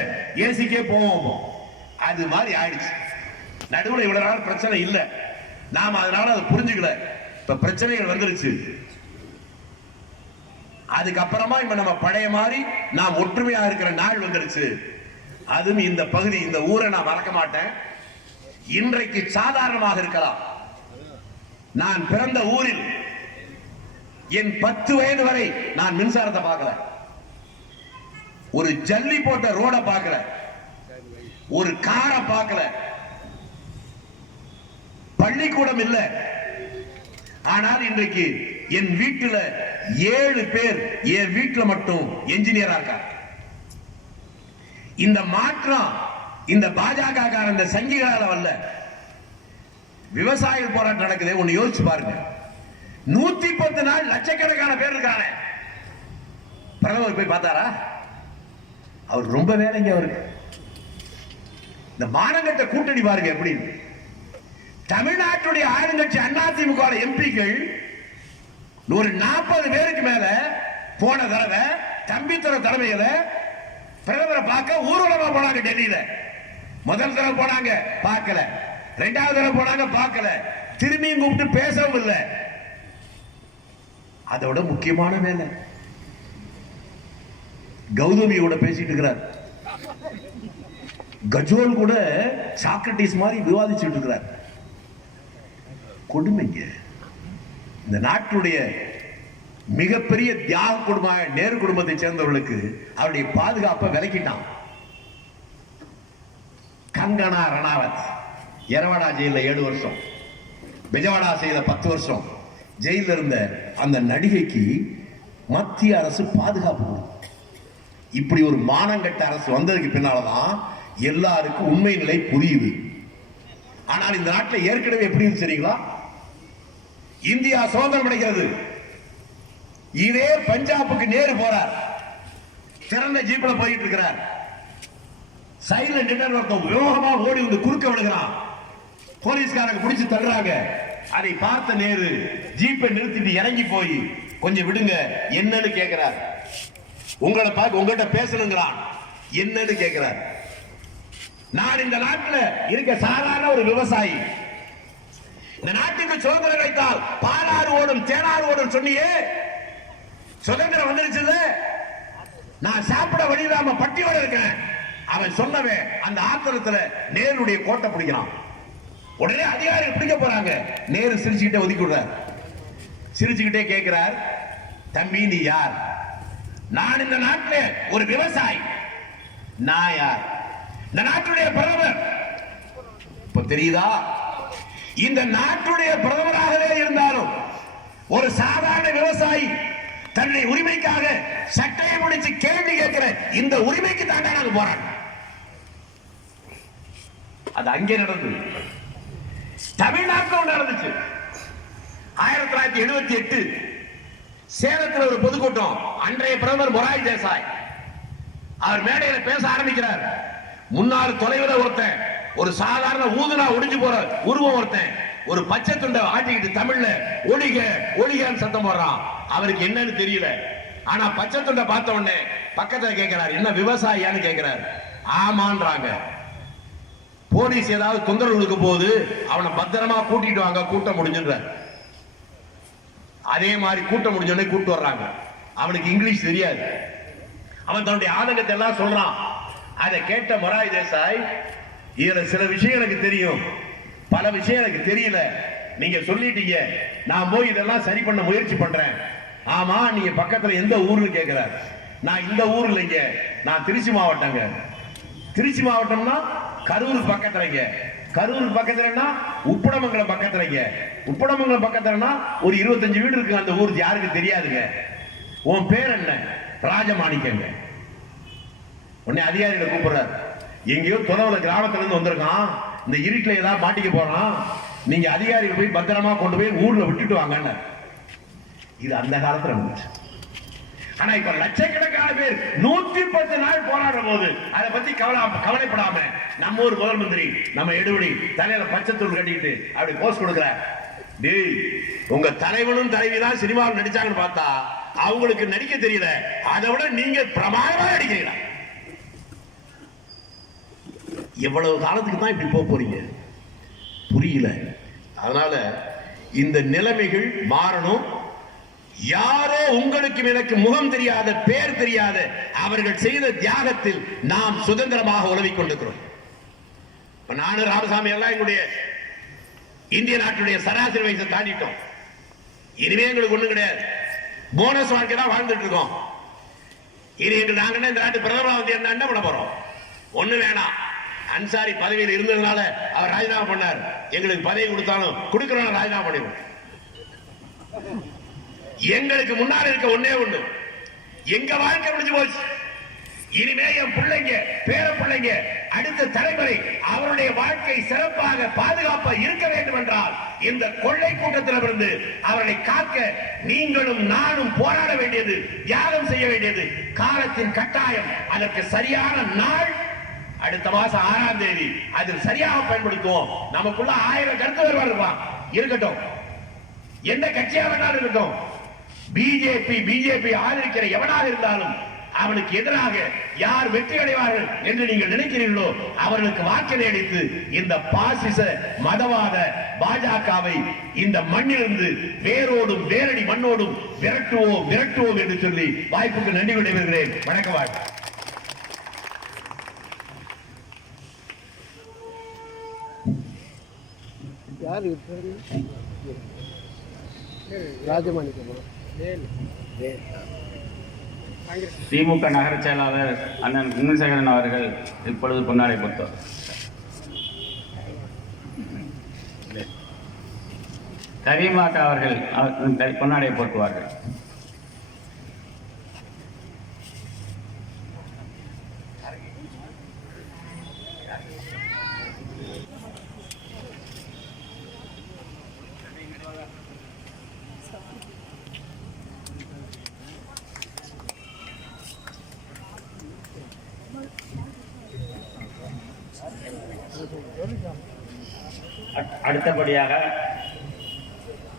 ஏசிக்கே போவோம். அது மாதிரி ஆயிடுச்சு. நடுவுல இவ்வளவு நாள் பிரச்சனை இல்லை, நாம அதனால அதை புரிஞ்சுக்கல. இப்ப பிரச்சனைகள் வந்துருச்சு. அதுக்கப்புறமா இப்ப நம்ம பழைய மாதிரி நாம் ஒற்றுமையா இருக்கிற நாள் வந்துருச்சு. அதுவும் இந்த பகுதி, இந்த ஊரை நான் மறக்க மாட்டேன். இன்றைக்கு சாதாரணமாக இருக்கலாம். நான் பிறந்த ஊரில் என் 10 வயது வரை நான் மின்சாரத்தை பார்க்கல, ஒரு ஜல்லி போட்ட ரோட பார்க்கல, ஒரு காரை பார்க்கல, பள்ளிக்கூடம் இல்லை. ஆனால் இன்றைக்கு என் வீட்டுல 7 பேர் என் வீட்டுல மட்டும் என்ஜினியரா இருக்காங்க. இந்த மாற்றம் இந்த பாஜக இந்த சங்கிகளால வரல. விவசாயிகள் போராட்டம் நடக்குது, ஒன்னு யோசிச்சு பாருங்க. 110 நாள் லட்சக்கணக்கான பேர் இருக்காங்க. பிரதமர் போய் பார்த்தாரா? அவர் ரொம்ப வேலைங்க அவருக்கு. இந்த மானங்கட்ட கூட்டணி பாருங்க எப்படி. தமிழ்நாட்டுடைய ஆளுங்கட்சி அதிமுக எம்பிக்கள் ஒரு 40 பேருக்கு மேல போன தடவை தம்பித்துறை தலைமையில பிரதமரை பார்க்க ஊர்வலமா போனாங்க. டெல்லியில முதல் தடவை போனாங்க, பார்க்கல. 2வது தடவை போனாங்க, பார்க்கல. திரும்பியும் கூப்பிட்டு பேசவும் இல்லை. அதோட முக்கியமான வேலை கௌதமியோட பேசிட்டு இருக்கிறார். கஜோல் கூட சாக்ரட்டிஸ் மாதிரி விவாதிச்சுட்டு இருக்கிறார். கொடுமைங்க. இந்த நாட்டுடைய மிகப்பெரிய தியாக குடும்பம் நேரு குடும்பத்தை சேர்ந்தவர்களுக்கு அவருடைய பாதுகாப்பை விலக்கிட்டான். கங்கனா ரணாவத் எரவாடா ஜெயில 7 வருஷம், பிஜவாடா செய்த 10 வருஷம் ஜெயில இருந்த அந்த நடிகைக்கு மத்திய அரசு பாதுகாப்பு கொடுக்கும். இப்படி ஒரு மானங்கட்ட அரசு வந்ததுக்கு பின்னால்தான் எல்லாருக்கும் உண்மை நிலை புரியுது. ஆனால் இந்த நாட்டில் ஏற்கனவே எப்படி இருக்கு சரிங்களா? இந்தியா சுதந்திரம் அடைகிறது, இதே பஞ்சாபுக்கு நேரு போறார், திறந்த ஜீப்ல போயிட்டு இருக்கிறார். சைடுல நின்று ஒருத்தன் வேகமா ஓடி வந்து குறுக்க விடுகிறான். போலீஸ்காரங்க பிடிச்சு தள்ளுறாங்க. அதை பார்த்த நேரு ஜீப்பை நிறுத்திட்டு இறங்கி போய் கொஞ்சம் விடுங்க என்னன்னு கேட்கிறார். உங்களை பார்க்க உங்ககிட்ட பேசணுங்கிறான். என்னன்னு கேட்கிறார். நான் இந்த நாட்டில் இருக்க சாதாரண ஒரு விவசாயி. இந்த நாட்டுக்கு சுதந்திரம் கிடைத்தால் பாலாறு ஓடும் தேனாறு ஓடும் சொன்னியே, சுதந்திரம் வந்துருச்சு. நான் சாப்பிட வழி இல்லாம பட்டியோட இருக்கேன். அவன் சொன்னவன் அந்த ஆத்திரத்துல நேருடைய கோட்டை பிடிக்கிறான். உடனே அதிகாரிகள் பிடிக்க போறாங்க. நேரு சிரிச்சுக்கிட்டே ஒதுக்கி விடுறார். சிரிச்சுக்கிட்டே கேட்கிறார், தம்பி நீ யார்? நான் இந்த நாட்டில் ஒரு விவசாயி. நான் யார்? இந்த நாட்டுடைய பிரதமர். இப்ப தெரியுதா? இந்த நாட்டுடைய பிரதமராகவே இருந்தாலும் ஒரு சாதாரண விவசாயி தன்னுடைய உரிமைக்காக சட்டையை முடிச்சு கேள்வி கேட்கிற இந்த உரிமைக்கு தாங்க நாங்க போராட்டம். அது அங்கே நடந்தது. தமிழ்நாட்டில் நடந்துச்சு. 1978 சேலத்தில் ஒரு பொதுக்கூட்டம். அன்றைய பிரதமர் மொரார்ஜி தேசாய் அவர் மேடையில பேச ஆரம்பிக்கிறார். முன்னாள் தொலைவில் ஒருத்தன், ஒரு சாதாரண ஊதுனா ஒடிஞ்சு போற உருவம் ஒருத்தன், ஒரு பச்சை துண்டை ஆட்டிக்கிட்டு தமிழ்ல ஒளிக ஒளிகன்னு சத்தம் போடுறான். அவருக்கு என்னன்னு தெரியல. ஆனா பச்சை துண்டை பார்த்த உடனே பக்கத்துல கேட்கிறார், என்ன விவசாயியான்னு கேட்கிறார். ஆமான்றாங்க. போலீஸ் ஏதாவது தொந்தரவு கொடுக்க போது அவனை பத்திரமா கூட்டிட்டு வாங்க, கூட்டம் முடிஞ்சுன்ற. அதே மாதிரி கூட்டம் முடிஞ்சோடனே கூட்டு வர்றாங்க. அவனுக்கு இங்கிலீஷ் தெரியாது. அவன் தன்னுடைய ஆதங்கத்தை எல்லாம் சொல்றான். அதை கேட்ட மொரார்ஜி தேசாய், இதுல சில விஷயம் எனக்கு தெரியும், பல விஷயம் எனக்கு தெரியல, நீங்க சொல்லிட்டீங்க, நான் போய் இதெல்லாம் சரி பண்ண முயற்சி பண்றேன். ஆமா நீங்க பக்கத்துல எந்த ஊர்னு கேட்கிறார். நான் இந்த ஊர் இல்லைங்க, நான் திருச்சி மாவட்டங்க. திருச்சி மாவட்டம்னா கரூர் பக்கத்துலங்க. கரூர் பக்கத்துலன்னா உப்படமங்கலம் பக்கத்துலங்க. உப்படமங்கலம் பக்கத்துலன்னா ஒரு 25 வீடு இருக்கு. அந்த ஊர் யாருக்கு தெரியாதுங்க. உன் பேர் என்ன? ராஜமாணிக்கங்க. உடனே அதிகாரிகளை கூப்பிடுறாரு. எங்கேயோ தொலைவுல கிராமத்துல இருந்து வந்திருக்கான், இந்த இருட்டுல ஏதாவது மாட்டிக்க போறான், நீங்க அதிகாரிகள் போய் பத்திரமா கொண்டு போய் ஊர்ல விட்டுட்டு வாங்கன்னு. இது அந்த காலத்துல இருந்துச்சு. ஆனா இப்ப லட்சக்கணக்கான பேர் 110 நாள் போராடுற போது அதை பத்தி கவலைப்படாம நம்ம ஊர் முதல் மந்திரி நம்ம எடுபடி தலையில பச்சைத்தூள் கட்டிக்கிட்டு அப்படி போஸ்ட் கொடுக்குற, டேய் உங்க தலைவனும் தலைவி தான் சினிமாவில் நடிச்சாங்கன்னு பார்த்தா அவங்களுக்கு நடிக்க தெரியல, அதை விட நீங்க பிரமாதமா நடிக்கிறீங்களா? எவ்வளவு காலத்துக்கு தான் இப்படி போறீங்க புரியல. அதனால இந்த நிலைமைகள் மாறணும். யாரோ உங்களுக்கு எனக்கு முகம் தெரியாத பேர் தெரியாத அவர்கள் செய்த தியாகத்தில் நாம் சுதந்திரமாக உலவிக் கொண்டிருக்கிறோம். நானும் ராமசாமி எல்லாம் எங்களுடைய இந்திய நாட்டுடைய சராசரி வயசை தாண்டிட்டோம். இனிமே எங்களுக்கு ஒண்ணும் கிடையாது, போனஸ் வாழ்க்கை தான் வாழ்ந்துட்டு இருக்கோம். இனி எங்க நாங்க இந்த நாட்டு பிரதமர் வந்து என்ன பண்ண போறோம்? ஒண்ணு வேணாம். அன்சாரி பதவியில் இருந்ததுனால அவர் ராஜினாமா பண்ணார். எங்களுக்கு பதவி கொடுத்தாலும் கொடுக்கிறோம் ராஜினாமா பண்ணிடுவோம். எங்களுக்கு முன்னால் இருக்க ஒண்ணே ஒண்ணு, எங்க வாழ்க்கை முடிஞ்சு போச்சு. இனிமே என் பிள்ளைங்க பேர பிள்ளைங்க அடுத்த தலைமுறை அவருடைய வாழ்க்கை சிறப்பாக பாதுகாப்பா இருக்க வேண்டும் என்றால் இந்த கொள்ளை கூட்டத்திலிருந்து அவர்களை காக்க நீங்களும் நானும் போராட வேண்டியது, தியாகம் செய்ய வேண்டியது காலத்தின் கட்டாயம். அதற்கு சரியான நாள் அடுத்த மாசம் 6ஆம் தேதி. அதில் சரியாக பயன்படுத்துவோம். நமக்குள்ள 1000 கருத்து வேறுபாடு இருக்கட்டும், எந்த கட்சியா வேணாலும் இருக்கட்டும். பிஜேபி ஆதரிக்கிற எவனாக இருந்தாலும் அவனுக்கு எதிராக யார் வெற்றி அடைவார்கள் என்று நீங்கள் நினைக்கிறீர்களோ அவர்களுக்கு வாக்களை அளித்து இந்த பாசிச மதவாத பாஜகவை இந்த மண்ணிலிருந்து வேரோடும் வேரடி மண்ணோடும் விரட்டுவோம் என்று சொல்லி வாய்ப்புக்கு நன்றி விடைபெறுகிறேன். வணக்கம். திமுக நகர செயலாளர் அண்ணன் குணசேகரன் அவர்கள் இப்பொழுது பொன்னாடை போட்டார். கரிமாட்டா அவர்கள் பொன்னாடை போட்டுவார்கள். அடுத்தபடியாக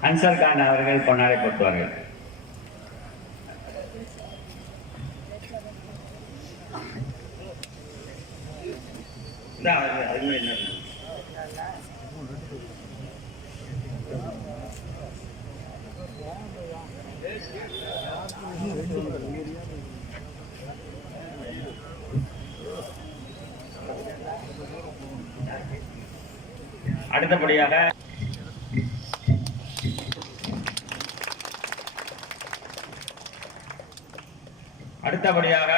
அன்சார் கான் அவர்கள் பொன்னாடை போட்டுவார்கள். அடுத்தபடியாக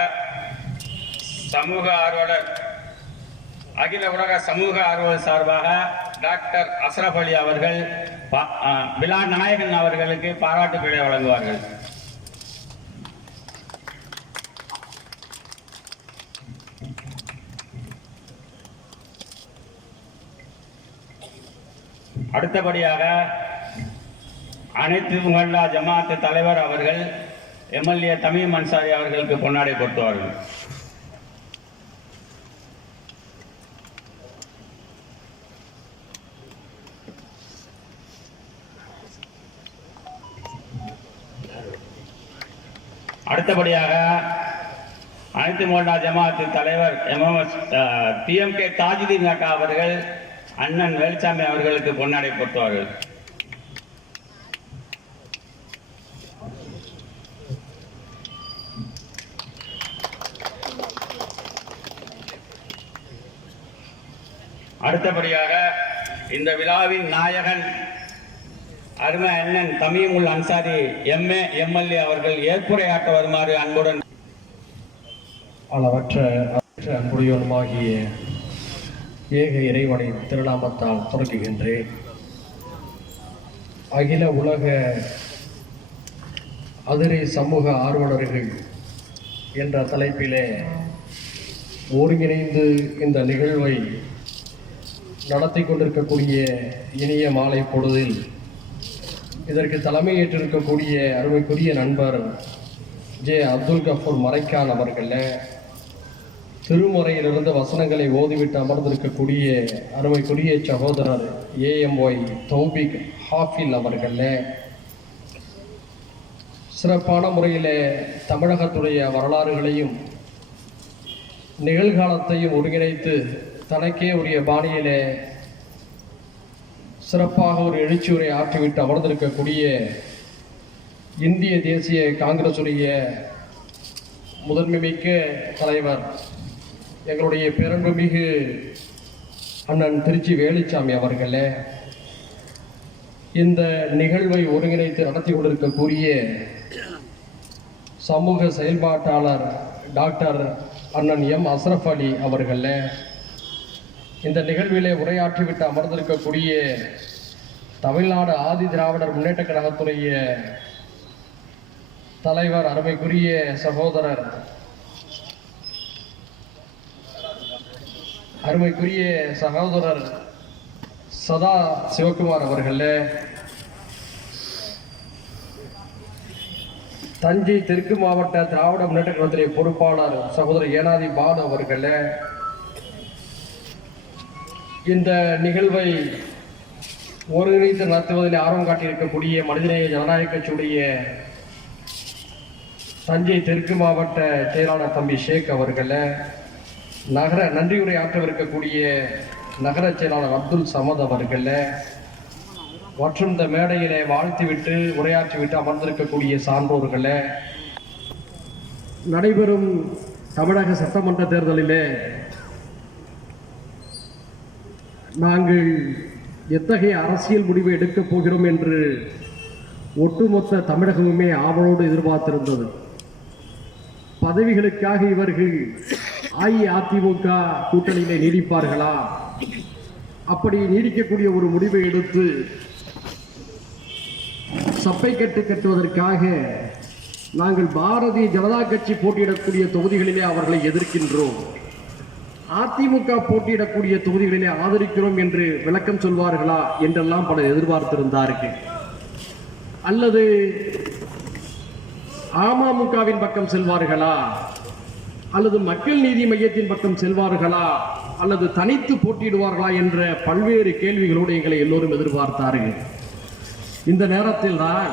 சமூக ஆர்வலர் அகில உலக சமூக ஆர்வலர் சார்பாக டாக்டர் அஸ்ரப் அலி அவர்கள் விழா நாயகன் அவர்களுக்கு பாராட்டுக்களை வழங்குவார்கள். அடுத்தபடியாக அனைத்து முஹல்லா ஜமாத்து தலைவர் அவர்கள் எம்எல்ஏ தமீம் அன்சாரி அவர்களுக்கு பொன்னாடை போட்டுவார்கள். அடுத்தபடியாக அனைத்து முஹல்லா ஜமாத்து தலைவர் PMK தாஜுதீன் அக்கா அவர்கள் அண்ணன் வேலுச்சாமி அவர்களுக்கு பொன்னாடை போட்டுவார்கள். அடுத்தபடியாக இந்த விழாவின் நாயகன் அருமை அண்ணன் தமீமுல் அன்சாரி MA MLA அவர்கள் ஏற்புரையாற்ற வருமாறு அன்புடன் அளவற்ற அன்புடையோனுமாகிய ஏக இறைவனின் திருநாமத்தால் தொடங்குகின்றேன். அகில உலக அதிரை சமூக ஆர்வலர்கள் என்ற தலைப்பிலே ஒருங்கிணைந்து இந்த நிகழ்வை நடத்தி கொண்டிருக்கக்கூடிய இனிய மாலை பொழுதில் இதற்கு தலைமையேற்றிருக்கக்கூடிய அருமைக்குரிய நண்பர் ஜே அப்துல் கஃபூர் மரைக்கான் அவர்கள், திருமுறையிலிருந்து வசனங்களை ஓதிவிட்டு அமர்ந்திருக்கக்கூடிய அருமைக்குரிய சகோதரர் ஏஎம்ஒய் தௌபிக் ஹாஃபில் அவர்கள், சிறப்பான முறையில் தமிழகத்துடைய வரலாறுகளையும் நிகழ்காலத்தையும் ஒருங்கிணைத்து தனக்கே உரிய பாணியிலே சிறப்பாக ஒரு எழுச்சியுரை ஆற்றிவிட்டு அமர்ந்திருக்கக்கூடிய இந்திய தேசிய காங்கிரசுடைய முதன்மைமிக்க தலைவர் எங்களுடைய பேரன்புமிகு அண்ணன் திருச்சி வேலுச்சாமி அவர்களே, இந்த நிகழ்வை ஒருங்கிணைத்து நடத்தி கொண்டிருக்கக்கூடிய சமூக செயல்பாட்டாளர் டாக்டர் அண்ணன் எம் அஸ்ரஃப் அலி அவர்களே, இந்த நிகழ்விலே உரையாற்றிவிட்டு அமர்ந்திருக்கக்கூடிய தமிழ்நாடு ஆதி திராவிடர் முன்னேற்ற கழகத்துடைய தலைவர் அருமைக்குரிய சகோதரர் சதா சிவகுமார் அவர்களே, தஞ்சை தெற்கு மாவட்ட திராவிட முன்னேற்ற கழகத்துடைய பொறுப்பாளர் சகோதரர் ஏனாதி பாலு அவர்களே, இந்த நிகழ்வை ஒருங்கிணைத்து நடத்துவதில் ஆர்வம் காட்டியிருக்கக்கூடிய மனிதநேய ஜனநாயக கட்சியுடைய தஞ்சை தெற்கு மாவட்ட செயலாளர் தம்பி ஷேக் அவர்களே, நன்றியுரை ஆற்றவிருக்கக்கூடிய நகர செயலாளர் அப்துல் சமத் அவர்களே, மற்றும் இந்த மேடையிலே வாழ்த்திவிட்டு உரையாற்றிவிட்டு அமர்ந்திருக்கக்கூடிய சான்றோர்களே, நடைபெறும் தமிழக சட்டமன்ற தேர்தலிலே நாங்கள் எத்தகைய அரசியல் முடிவை எடுக்கப் போகிறோம் என்று ஒட்டுமொத்த தமிழகமுமே ஆவலோடு எதிர்பார்த்திருந்தது. பதவிகளுக்காக இவர்கள் அஇஅதிமுக கூட்டணியிலே நீடிப்பார்களா? அப்படி நீடிக்கக்கூடிய ஒரு முடிவை எடுத்து சப்பை கட்டுவதற்காக நாங்கள் பாரதிய ஜனதா கட்சி போட்டியிடக்கூடிய தொகுதிகளிலே அவர்களை எதிர்க்கின்றோம், அதிமுக போட்டியிடக்கூடிய தொகுதிகளிலே ஆதரிக்கிறோம் என்று விளக்கம் சொல்வார்களா என்றெல்லாம் பலர் எதிர்பார்த்திருந்தார்கள். அல்லது அமமுகவின் பக்கம் செல்வார்களா, அல்லது மக்கள் நீதி மையத்தின் பக்கம் செல்வார்களா, அல்லது தனித்து போட்டியிடுவார்களா என்ற பல்வேறு கேள்விகளோடு எங்களை எல்லோரும் எதிர்பார்த்தார்கள். இந்த நேரத்தில் தான்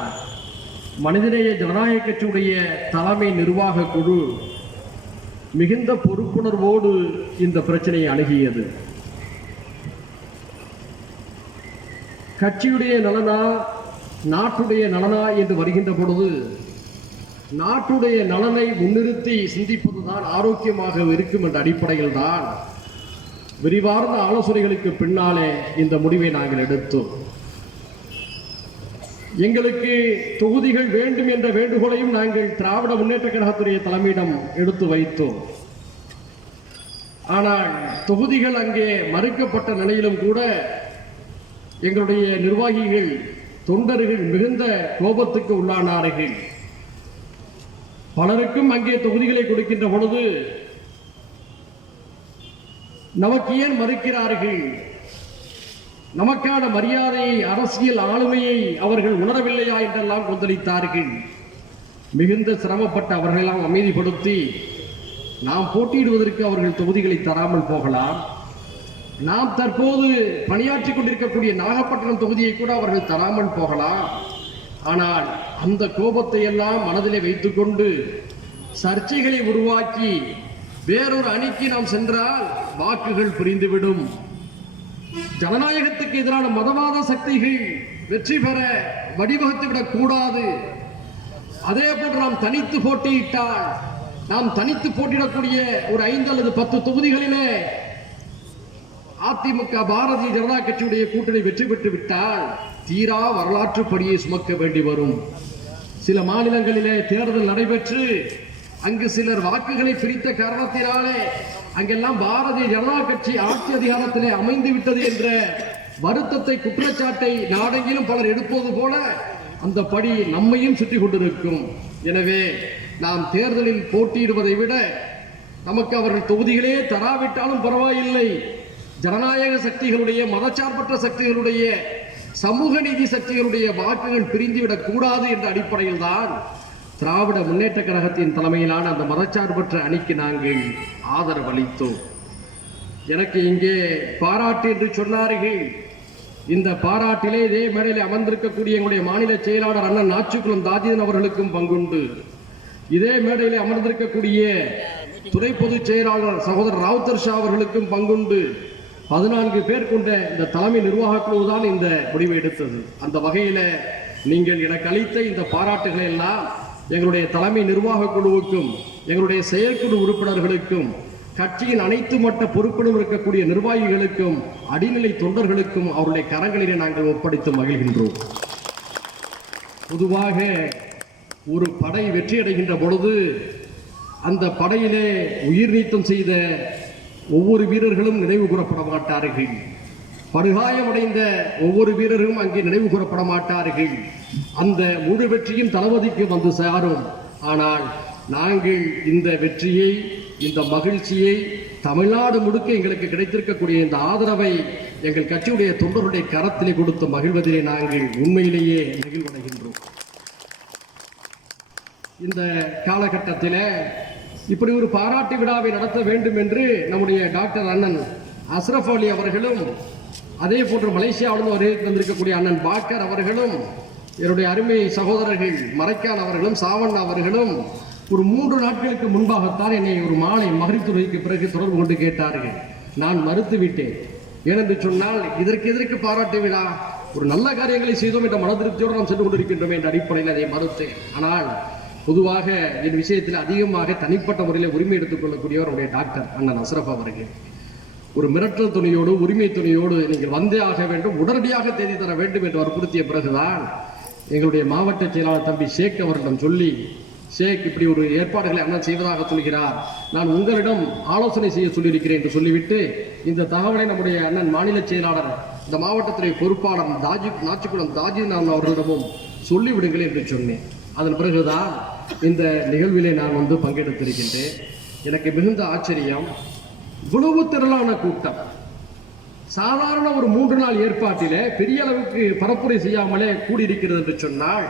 மனிதநேய ஜனநாயக கட்சியுடைய தலைமை நிர்வாக குழு மிகுந்த பொறுப்புணர்வோடு இந்த பிரச்சனையை அணுகியது. கட்சியுடைய நலனா நாட்டுடைய நலனா என்று வருகின்ற பொழுது நாட்டுடைய நலனை முன்னிறுத்தி சிந்திப்பதுதான் ஆரோக்கியமாக இருக்கும் என்ற அடிப்படையில் தான் விரிவார்ந்த ஆலோசனைகளுக்கு பின்னாலே இந்த முடிவை நாங்கள் எடுத்தோம். எங்களுக்கு தொகுதிகள் வேண்டும் என்ற வேண்டுகோளையும் நாங்கள் திராவிட முன்னேற்ற கழகத்துடைய தலைமையிடம் எடுத்து வைத்தோம். ஆனால் தொகுதிகள் அங்கே மறுக்கப்பட்ட நிலையிலும் கூட எங்களுடைய நிர்வாகிகள் தொண்டர்கள் மிகுந்த கோபத்துக்கு உள்ளானார்கள். பலருக்கும் அங்கே தொகுதிகளை கொடுக்கின்ற பொழுது நமக்கு ஏன் மறுக்கிறார்கள், நமக்கான மரியாதையை அரசியல் ஆளுமையை அவர்கள் உணரவில்லையா என்றெல்லாம் கொந்தளித்தார்கள். மிகுந்த சிரமப்பட்ட அவர்களெல்லாம் அமைதிப்படுத்தி நாம் போட்டியிடுவதற்கு அவர்கள் தொகுதிகளை தராமல் போகலாம், நாம் தற்போது பணியாற்றிக் கொண்டிருக்கக்கூடிய நாகப்பட்டினம் தொகுதியை கூட அவர்கள் தராமல் போகலாம், ஆனால் அந்த கோபத்தை எல்லாம் மனதிலே வைத்துக்கொண்டு சர்ச்சைகளை உருவாக்கி வேறொரு அணிக்கு நாம் சென்றால் வாக்குகள் பிரிந்துவிடும், ஜனநாயகத்துக்கு எதிரான மதவாத சக்திகள் வெற்றி பெற வழிவகுத்துவிடக் கூடாது. அதே போன்று நாம் தனித்து போட்டியிட்டால் நாம் தனித்து போட்டியிடக்கூடிய ஒரு 5 அல்லது 10 தொகுதிகளிலே அதிமுக பாரதிய ஜனதா கட்சியுடைய கூட்டணி வெற்றி பெற்று விட்டால் தீரா வரலாற்று படியை சுமக்க வேண்டி வரும். சில மாநிலங்களிலே தேர்தல் நடைபெற்று அங்கு சிலர் வாக்குகளை பிரித்த காரணத்தினாலே அங்கெல்லாம் பாரதிய ஜனதா கட்சி ஆட்சி அதிகாரத்திலே அமைந்து விட்டது என்ற வருத்தத்தை குற்றச்சாட்டை நாடெங்கிலும் பலர் எடுப்பது போல அந்த படி நம்மையும் சுற்றி கொண்டிருக்கும். எனவே நாம் தேர்தலில் போட்டியிடுவதை விட நமக்கு அவர்கள் தொகுதிகளே தராவிட்டாலும் பரவாயில்லை, ஜனநாயக சக்திகளுடைய, மதச்சார்பற்ற சக்திகளுடைய, சமூக நீதி சக்திகளுடைய வாக்குகள் பிரிந்துவிடக் கூடாது என்ற அடிப்படையில் தான் திராவிட முன்னேற்ற கழகத்தின் தலைமையிலான அந்த மதச்சார்பற்ற அணிக்கு நாங்கள் ஆதரவு அளித்தோம். எனக்கு இங்கே பாராட்டு என்று சொன்னார்கள். இந்த பாராட்டிலே இதே மேடையில் அமர்ந்திருக்கக்கூடிய எங்களுடைய மாநில செயலாளர் அண்ணன் நாச்சிக்குளம் தாஜிதன் அவர்களுக்கும் பங்குண்டு. இதே மேடையில் அமர்ந்திருக்கக்கூடிய துணை பொதுச் செயலாளர் சகோதரர் ராவுத்தர் ஷா அவர்களுக்கும் பங்குண்டு. 14 பேர் கொண்ட இந்த தலைமை நிர்வாக குழு தான் இந்த முடிவை எடுத்தது. அந்த வகையில் நீங்கள் எனக்கு அளித்த இந்த பாராட்டுகளை எல்லாம் எங்களுடைய தலைமை நிர்வாக குழுவுக்கும், எங்களுடைய செயற்குழு உறுப்பினர்களுக்கும், கட்சியின் அனைத்து மட்ட பொறுப்பிலும் இருக்கக்கூடிய நிர்வாகிகளுக்கும், அடிநிலை தொண்டர்களுக்கும் அவருடைய கரங்களிலே நாங்கள் ஒப்படைத்து மகிழ்கின்றோம். பொதுவாக ஒரு படை வெற்றியடைகின்ற பொழுது அந்த படையிலே உயிர் நீத்தம் செய்த ஒவ்வொரு வீரர்களும் நினைவு கூறப்பட மாட்டார்கள். படுகாயமடைந்த ஒவ்வொரு வீரரும் அங்கே நினைவு கூறப்பட மாட்டார்கள். அந்த முழு வெற்றியும் தளபதிக்கு வந்து சாரும். ஆனால் நாங்கள் இந்த வெற்றியை, இந்த மகிழ்ச்சியை, தமிழ்நாடு முழுக்க எங்களுக்கு கிடைத்திருக்கக்கூடிய இந்த ஆதரவை எங்கள் கட்சியுடைய தொண்டர்களுடைய கரத்திலே கொடுத்து மகிழ்வதிலே நாங்கள் உண்மையிலேயே நெகிழ்வடைகின்றோம். இந்த காலகட்டத்தில் இப்படி ஒரு பாராட்டு விழாவை நடத்த வேண்டும் என்று நம்முடைய டாக்டர் அண்ணன் அஸ்ரப் அலி அவர்களும், அதே போன்று மலேசியாவிலிருந்து வருகை தந்திருக்கக்கூடிய அண்ணன் பாக்கர் அவர்களும், என்னுடைய அருமை சகோதரர்கள் மரைக்கான் அவர்களும் சாவண்ணா அவர்களும் ஒரு 3 நாட்களுக்கு முன்பாகத்தான் என்னை ஒரு மாலை மகரிப் தொழுகைக்கு பிறகு தொடர்பு கொண்டு கேட்டார்கள். நான் மறுத்துவிட்டேன். ஏனென்று சொன்னால் இதற்கு பாராட்டு விழா, ஒரு நல்ல காரியங்களை செய்தோம் என்ற மன திருப்தியோடு நாம் சென்று கொண்டிருக்கின்றோம் என்ற அடிப்படையில் அதை மறுத்தேன். ஆனால் பொதுவாக என் விஷயத்தில் அதிகமாக தனிப்பட்ட முறையில் உரிமை எடுத்துக்கொள்ளக்கூடியவர் நம்முடைய டாக்டர் அண்ணன் அஸ்ரப் அவர்கள். ஒரு மிரட்டல் துணையோடு, உரிமை துணையோடு நீங்கள் வந்தே ஆக வேண்டும், உடனடியாக தேதி தர வேண்டும் என்று வற்புறுத்திய பிறகுதான் எங்களுடைய மாவட்ட செயலாளர் தம்பி ஷேக் அவரிடம் சொல்லி, ஷேக் இப்படி ஒரு ஏற்பாடுகளை அண்ணன் செய்வதாக சொல்கிறார், நான் உங்களிடம் ஆலோசனை செய்ய சொல்லியிருக்கிறேன் என்று சொல்லிவிட்டு இந்த தகவலை நம்முடைய அண்ணன் மாநில செயலாளர், இந்த மாவட்டத்துறை பொறுப்பாளர் நாச்சிக்குளம் தாஜிதன் அவர்களிடமும் சொல்லிவிடுங்கள் என்று சொன்னேன். அதன் பிறகுதான் இந்த நிகழ்விலே நான் வந்து பங்கெடுத்திருக்கின்றேன். எனக்கு மிகுந்த ஆச்சரியம், இவ்வளவு திரளான கூட்டம் சாதாரண ஒரு 3 நாள் ஏற்பாட்டிலே பெரிய அளவுக்கு பரப்புரை செய்யாமலே கூடியிருக்கிறது என்று சொன்னால்,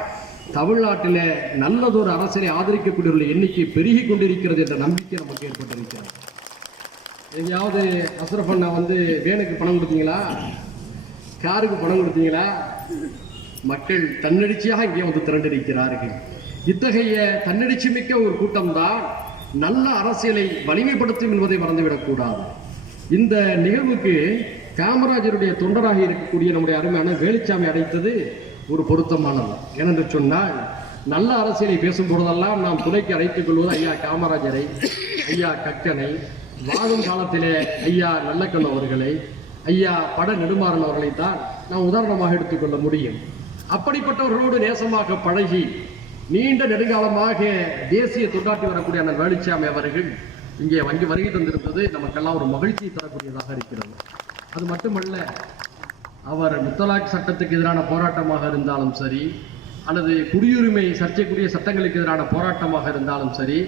தமிழ்நாட்டிலே நல்லதொரு அரசியலை ஆதரிக்கக்கூடியவர்கள் எண்ணிக்கை பெருகி கொண்டிருக்கிறது என்ற நம்பிக்கை நமக்கு ஏற்பட்டிருக்கிறது. எங்கேயாவது அஸ்ரப் அண்ணா வந்து வேனுக்கு பணம் கொடுத்தீங்களா, காருக்கு பணம் கொடுத்தீங்களா? மக்கள் தன்னெழுச்சியாக இங்கே வந்து திரண்டிருக்கிறார்கள். இத்தகைய தன்னெழுச்சி மிக்க ஒரு கூட்டம்தான் நல்ல அரசியலை வலிமைப்படுத்தும் என்பதை மறந்துவிடக்கூடாது. இந்த நிகழ்வுக்கு காமராஜருடைய தொண்டராக இருக்கக்கூடிய நம்முடைய அருமையான வேலுச்சாமி அடைத்தது ஒரு பொருத்தமானது. ஏனென்று சொன்னால், நல்ல அரசியலை பேசும் பொழுதெல்லாம் நாம் துணைக்கு அழைத்துக் கொள்வது ஐயா காமராஜரை, ஐயா கக்கனை, வாழும் காலத்திலே ஐயா நல்லக்கண் அவர்களை, ஐயா பட நெடுமாறன் அவர்களை தான் நாம் உதாரணமாக எடுத்துக்கொள்ள முடியும். அப்படிப்பட்டவர்களோடு நேசமாக பழகி நீண்ட நெடுங்காலமாக தேசிய தொண்டாற்றி வரக்கூடிய அந்த வேலுச்சாமி அவர்கள் இங்கே வருகை தந்திருப்பது நமக்கெல்லாம் ஒரு மகிழ்ச்சியை தரக்கூடியதாக இருக்கிறது. அது மட்டுமல்ல, அவர் முத்தலாக் சட்டத்துக்கு எதிரான போராட்டமாக இருந்தாலும் சரி, அல்லது குடியுரிமை சர்ச்சைக்குரிய சட்டங்களுக்கு எதிரான போராட்டமாக இருந்தாலும் சரி,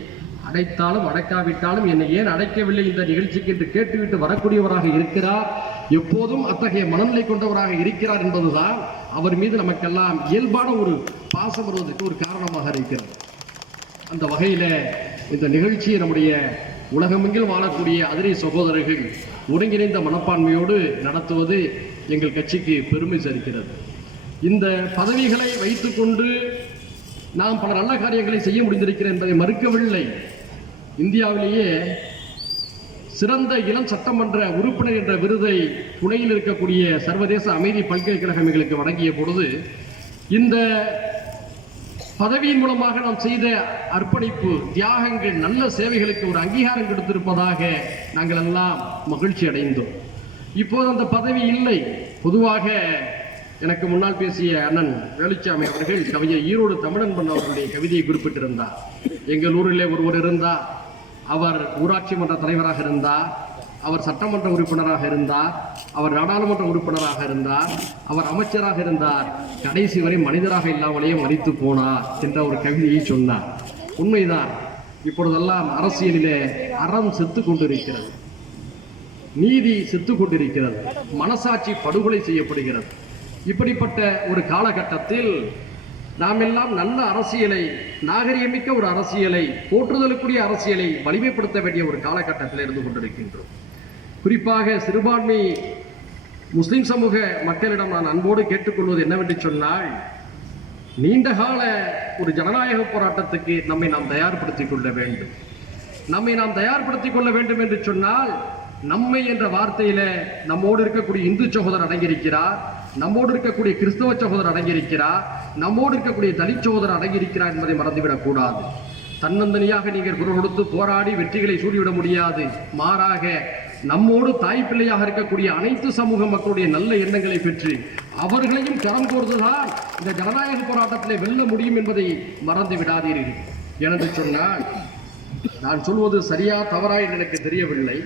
அடைத்தாலும் அடைக்காவிட்டாலும் என்னை ஏன் அடைக்கவில்லை இந்த நிகழ்ச்சிக்கு என்று கேட்டுவிட்டு வரக்கூடியவராக இருக்கிறார். எப்போதும் அத்தகைய மனநிலை கொண்டவராக இருக்கிறார் என்பதுதான் அவர் மீது நமக்கெல்லாம் இயல்பான ஒரு பாசம் வருவதற்கு ஒரு காரணமாக இருக்கிறது. அந்த வகையில இந்த நிகழ்ச்சியை நம்முடைய உலகமெங்கில் வாழக்கூடிய அதிரை சகோதரர்கள் ஒருங்கிணைந்த மனப்பான்மையோடு நடத்துவது எங்கள் கட்சிக்கு பெருமை சேர்க்கிறது. இந்த பதவிகளை வைத்துக்கொண்டு நாம் பல நல்ல காரியங்களை செய்ய முடிந்திருக்கிறோம் என்பதை மறுக்கவில்லை. இந்தியாவிலேயே சிறந்த இளம் சட்டமன்ற உறுப்பினர் என்ற விருதை புனேயில் இருக்கக்கூடிய சர்வதேச அமைதி பல்கலைக்கழகம் எங்களுக்கு வழங்கிய பொழுது, இந்த பதவியின் மூலமாக நாம் செய்த அர்ப்பணிப்பு, தியாகங்கள், நல்ல சேவைகளுக்கு ஒரு அங்கீகாரம் கொடுத்திருப்பதாக நாங்கள் எல்லாம் மகிழ்ச்சி அடைந்தோம். இப்போது அந்த பதவி இல்லை. பொதுவாக எனக்கு முன்னால் பேசிய அண்ணன் வேலுச்சாமி அவர்கள் கவிஞர் ஈரோடு தமிழன்பன் அவர்களுடைய கவிதையை குறிப்பிட்டிருந்தார். எங்கள் ஊரிலே ஒருவர் இருந்தார், அவர் ஊராட்சி மன்ற தலைவராக இருந்தார், அவர் சட்டமன்ற உறுப்பினராக இருந்தார், அவர் நாடாளுமன்ற உறுப்பினராக இருந்தார், அவர் அமைச்சராக இருந்தார், கடைசி வரை மனிதராக இல்லாமலேயே மரித்து போனார் என்ற ஒரு கவிதையை சொன்னார். உண்மைதான். இப்பொழுதெல்லாம் அரசியலிலே அறம் செத்து கொண்டிருக்கிறது, நீதி செத்து கொண்டிருக்கிறது, மனசாட்சி படுகொலை செய்யப்படுகிறது. இப்படிப்பட்ட ஒரு காலகட்டத்தில் நாம் எல்லாம் நல்ல அரசியலை, நாகரிகமிக்க ஒரு அரசியலை, போற்றுதலுக்குரிய அரசியலை வலிமைப்படுத்த வேண்டிய ஒரு காலகட்டத்தில் இருந்து கொண்டிருக்கின்றோம். குறிப்பாக சிறுபான்மை முஸ்லிம் சமூக மக்களிடம் நான் அன்போடு கேட்டுக்கொள்வது என்னவென்று சொன்னால், நீண்டகால ஒரு ஜனநாயக போராட்டத்துக்கு நம்மை நாம் தயார்படுத்திக் கொள்ள வேண்டும். நம்மை நாம் தயார்படுத்திக் கொள்ள வேண்டும் என்று சொன்னால், நம்மை என்ற வார்த்தையில நம்மோடு இருக்கக்கூடிய இந்து சகோதரர் அடங்கியிருக்கிறார், நம்மோடு இருக்கக்கூடிய கிறிஸ்தவ சகோதரர் அடங்கியிருக்கிறார், நம்மோடு இருக்கக்கூடிய தலித் சகோதரர் அடங்கியிருக்கிறார் என்பதை மறந்துவிடக் கூடாது. தன்னந்தனியாக நீங்கள் குரல் கொடுத்து போராடி வெற்றிகளை சூடிவிட முடியாது. மாறாக நம்மோடு தாய் பிள்ளையாக இருக்கக்கூடிய அனைத்து சமூக மக்களுடைய நல்ல எண்ணங்களை பெற்று அவர்களையும் கரம் கோர்த்துதான் இந்த ஜனநாயக போராட்டத்தில் வெல்ல முடியும் என்பதை மறந்து விடாதீர்கள். என்று சொன்னால், நான் சொல்வது சரியா தவறா என்று எனக்கு தெரியவில்லை.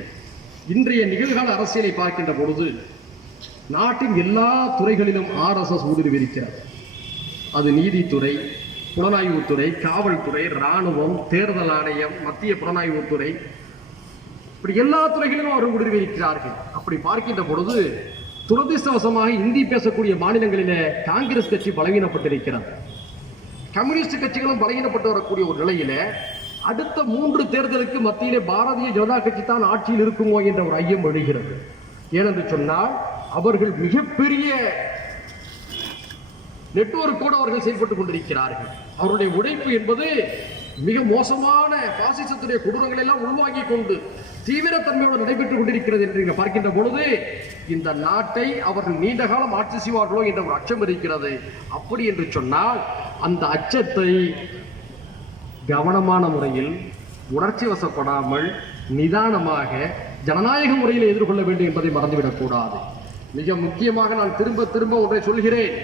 இன்றைய நிகழ்கால அரசியலை பார்க்கின்ற பொழுது நாட்டின் எல்லா துறைகளிலும் RSS ஊடுருவிருக்கிறது. அது நீதித்துறை, புலனாய்வுத்துறை, காவல்துறை, இராணுவம், தேர்தல் ஆணையம், மத்திய புலனாய்வுத்துறை, இப்படி எல்லா துறைகளிலும் அவர் ஊடுருவிருக்கிறார்கள். அப்படி பார்க்கின்ற பொழுது துரதிர்ஷ்டவசமாக இந்தி பேசக்கூடிய மாநிலங்களிலே காங்கிரஸ் கட்சி பலவீனப்பட்டிருக்கிறது. கம்யூனிஸ்ட் கட்சிகளும் பலவீனப்பட்டு வரக்கூடிய ஒரு நிலையில அடுத்த 3 தேர்தலுக்கு மத்தியிலே பாரதிய ஜனதா கட்சி தான் ஆட்சியில் இருக்குமோ என்ற ஒரு ஐயம் எழுகிறது. ஏனென்று சொன்னால், அவர்கள் மிகப்பெரிய நெட்வொர்க்கோடு அவர்கள் செயல்பட்டுக் கொண்டிருக்கிறார்கள். அவருடைய உழைப்பு என்பது மிக மோசமான பாசிசத்துடைய கொடூரங்களை எல்லாம் உள்வாங்கிக் கொண்டு தீவிரத்தன்மையோடு நடைபெற்றுக் கொண்டிருக்கிறது என்று பார்க்கின்ற பொழுது இந்த நாட்டை அவர்கள் நீண்ட காலம் ஆட்சி செய்வார்களோ என்ற ஒரு அச்சம் இருக்கிறது. அப்படி என்று சொன்னால், அந்த அச்சத்தை கவனமான முறையில், உணர்ச்சி வசப்படாமல், நிதானமாக, ஜனநாயக முறையில் எதிர்கொள்ள வேண்டும் என்பதை மறந்துவிடக் கூடாது. மிக முக்கியமாக நான் திரும்ப திரும்ப ஒன்றை சொல்கிறேன்.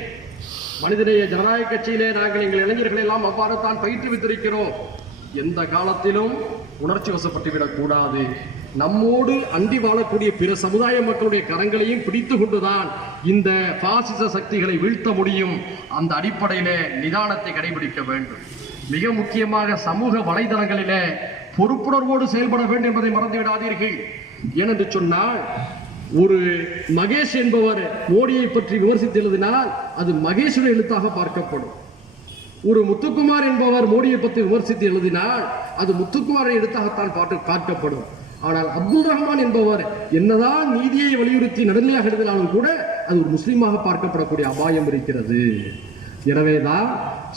மனிதநேய ஜனநாயக கட்சியிலே நாங்கள் எங்கள் இளைஞர்கள் எல்லாம் அவ்வாறு தான் பயிற்றுவித்திருக்கிறோம். எந்த காலத்திலும் உணர்ச்சி வசப்பட்டு விடக்கூடாது. நம்மோடு அண்டி வாழக்கூடிய பிற சமுதாய மக்களுடைய கரங்களையும் பிடித்து கொண்டுதான் இந்த பாசிச சக்திகளை வீழ்த்த முடியும். அந்த அடிப்படையிலே நிதானத்தை கடைபிடிக்க வேண்டும். மிக முக்கியமாக சமூக வலைதளங்களிலே பொறுப்புணர்வோடு செயல்பட வேண்டும் என்பதை மறந்து விடாதீர்கள். ஏனென்று சொன்னால், ஒரு மகேஷ் என்பவர் மோடியை பற்றி விமர்சித்து எழுதினால் அது மகேஷுடைய எழுத்தாக பார்க்கப்படும். ஒரு முத்துக்குமார் என்பவர் மோடியை பற்றி விமர்சித்து எழுதினால் அது முத்துக்குமாரை எழுத்தாகத்தான் பார்க்கப்படும். ஆனால் அப்துல் ரஹ்மான் என்பவர் என்னதான் நீதியை வலியுறுத்தி நடுநிலையாக எழுதினாலும் கூட அது ஒரு முஸ்லீமாக பார்க்கப்படக்கூடிய அபாயம் இருக்கிறது. எனவேதான்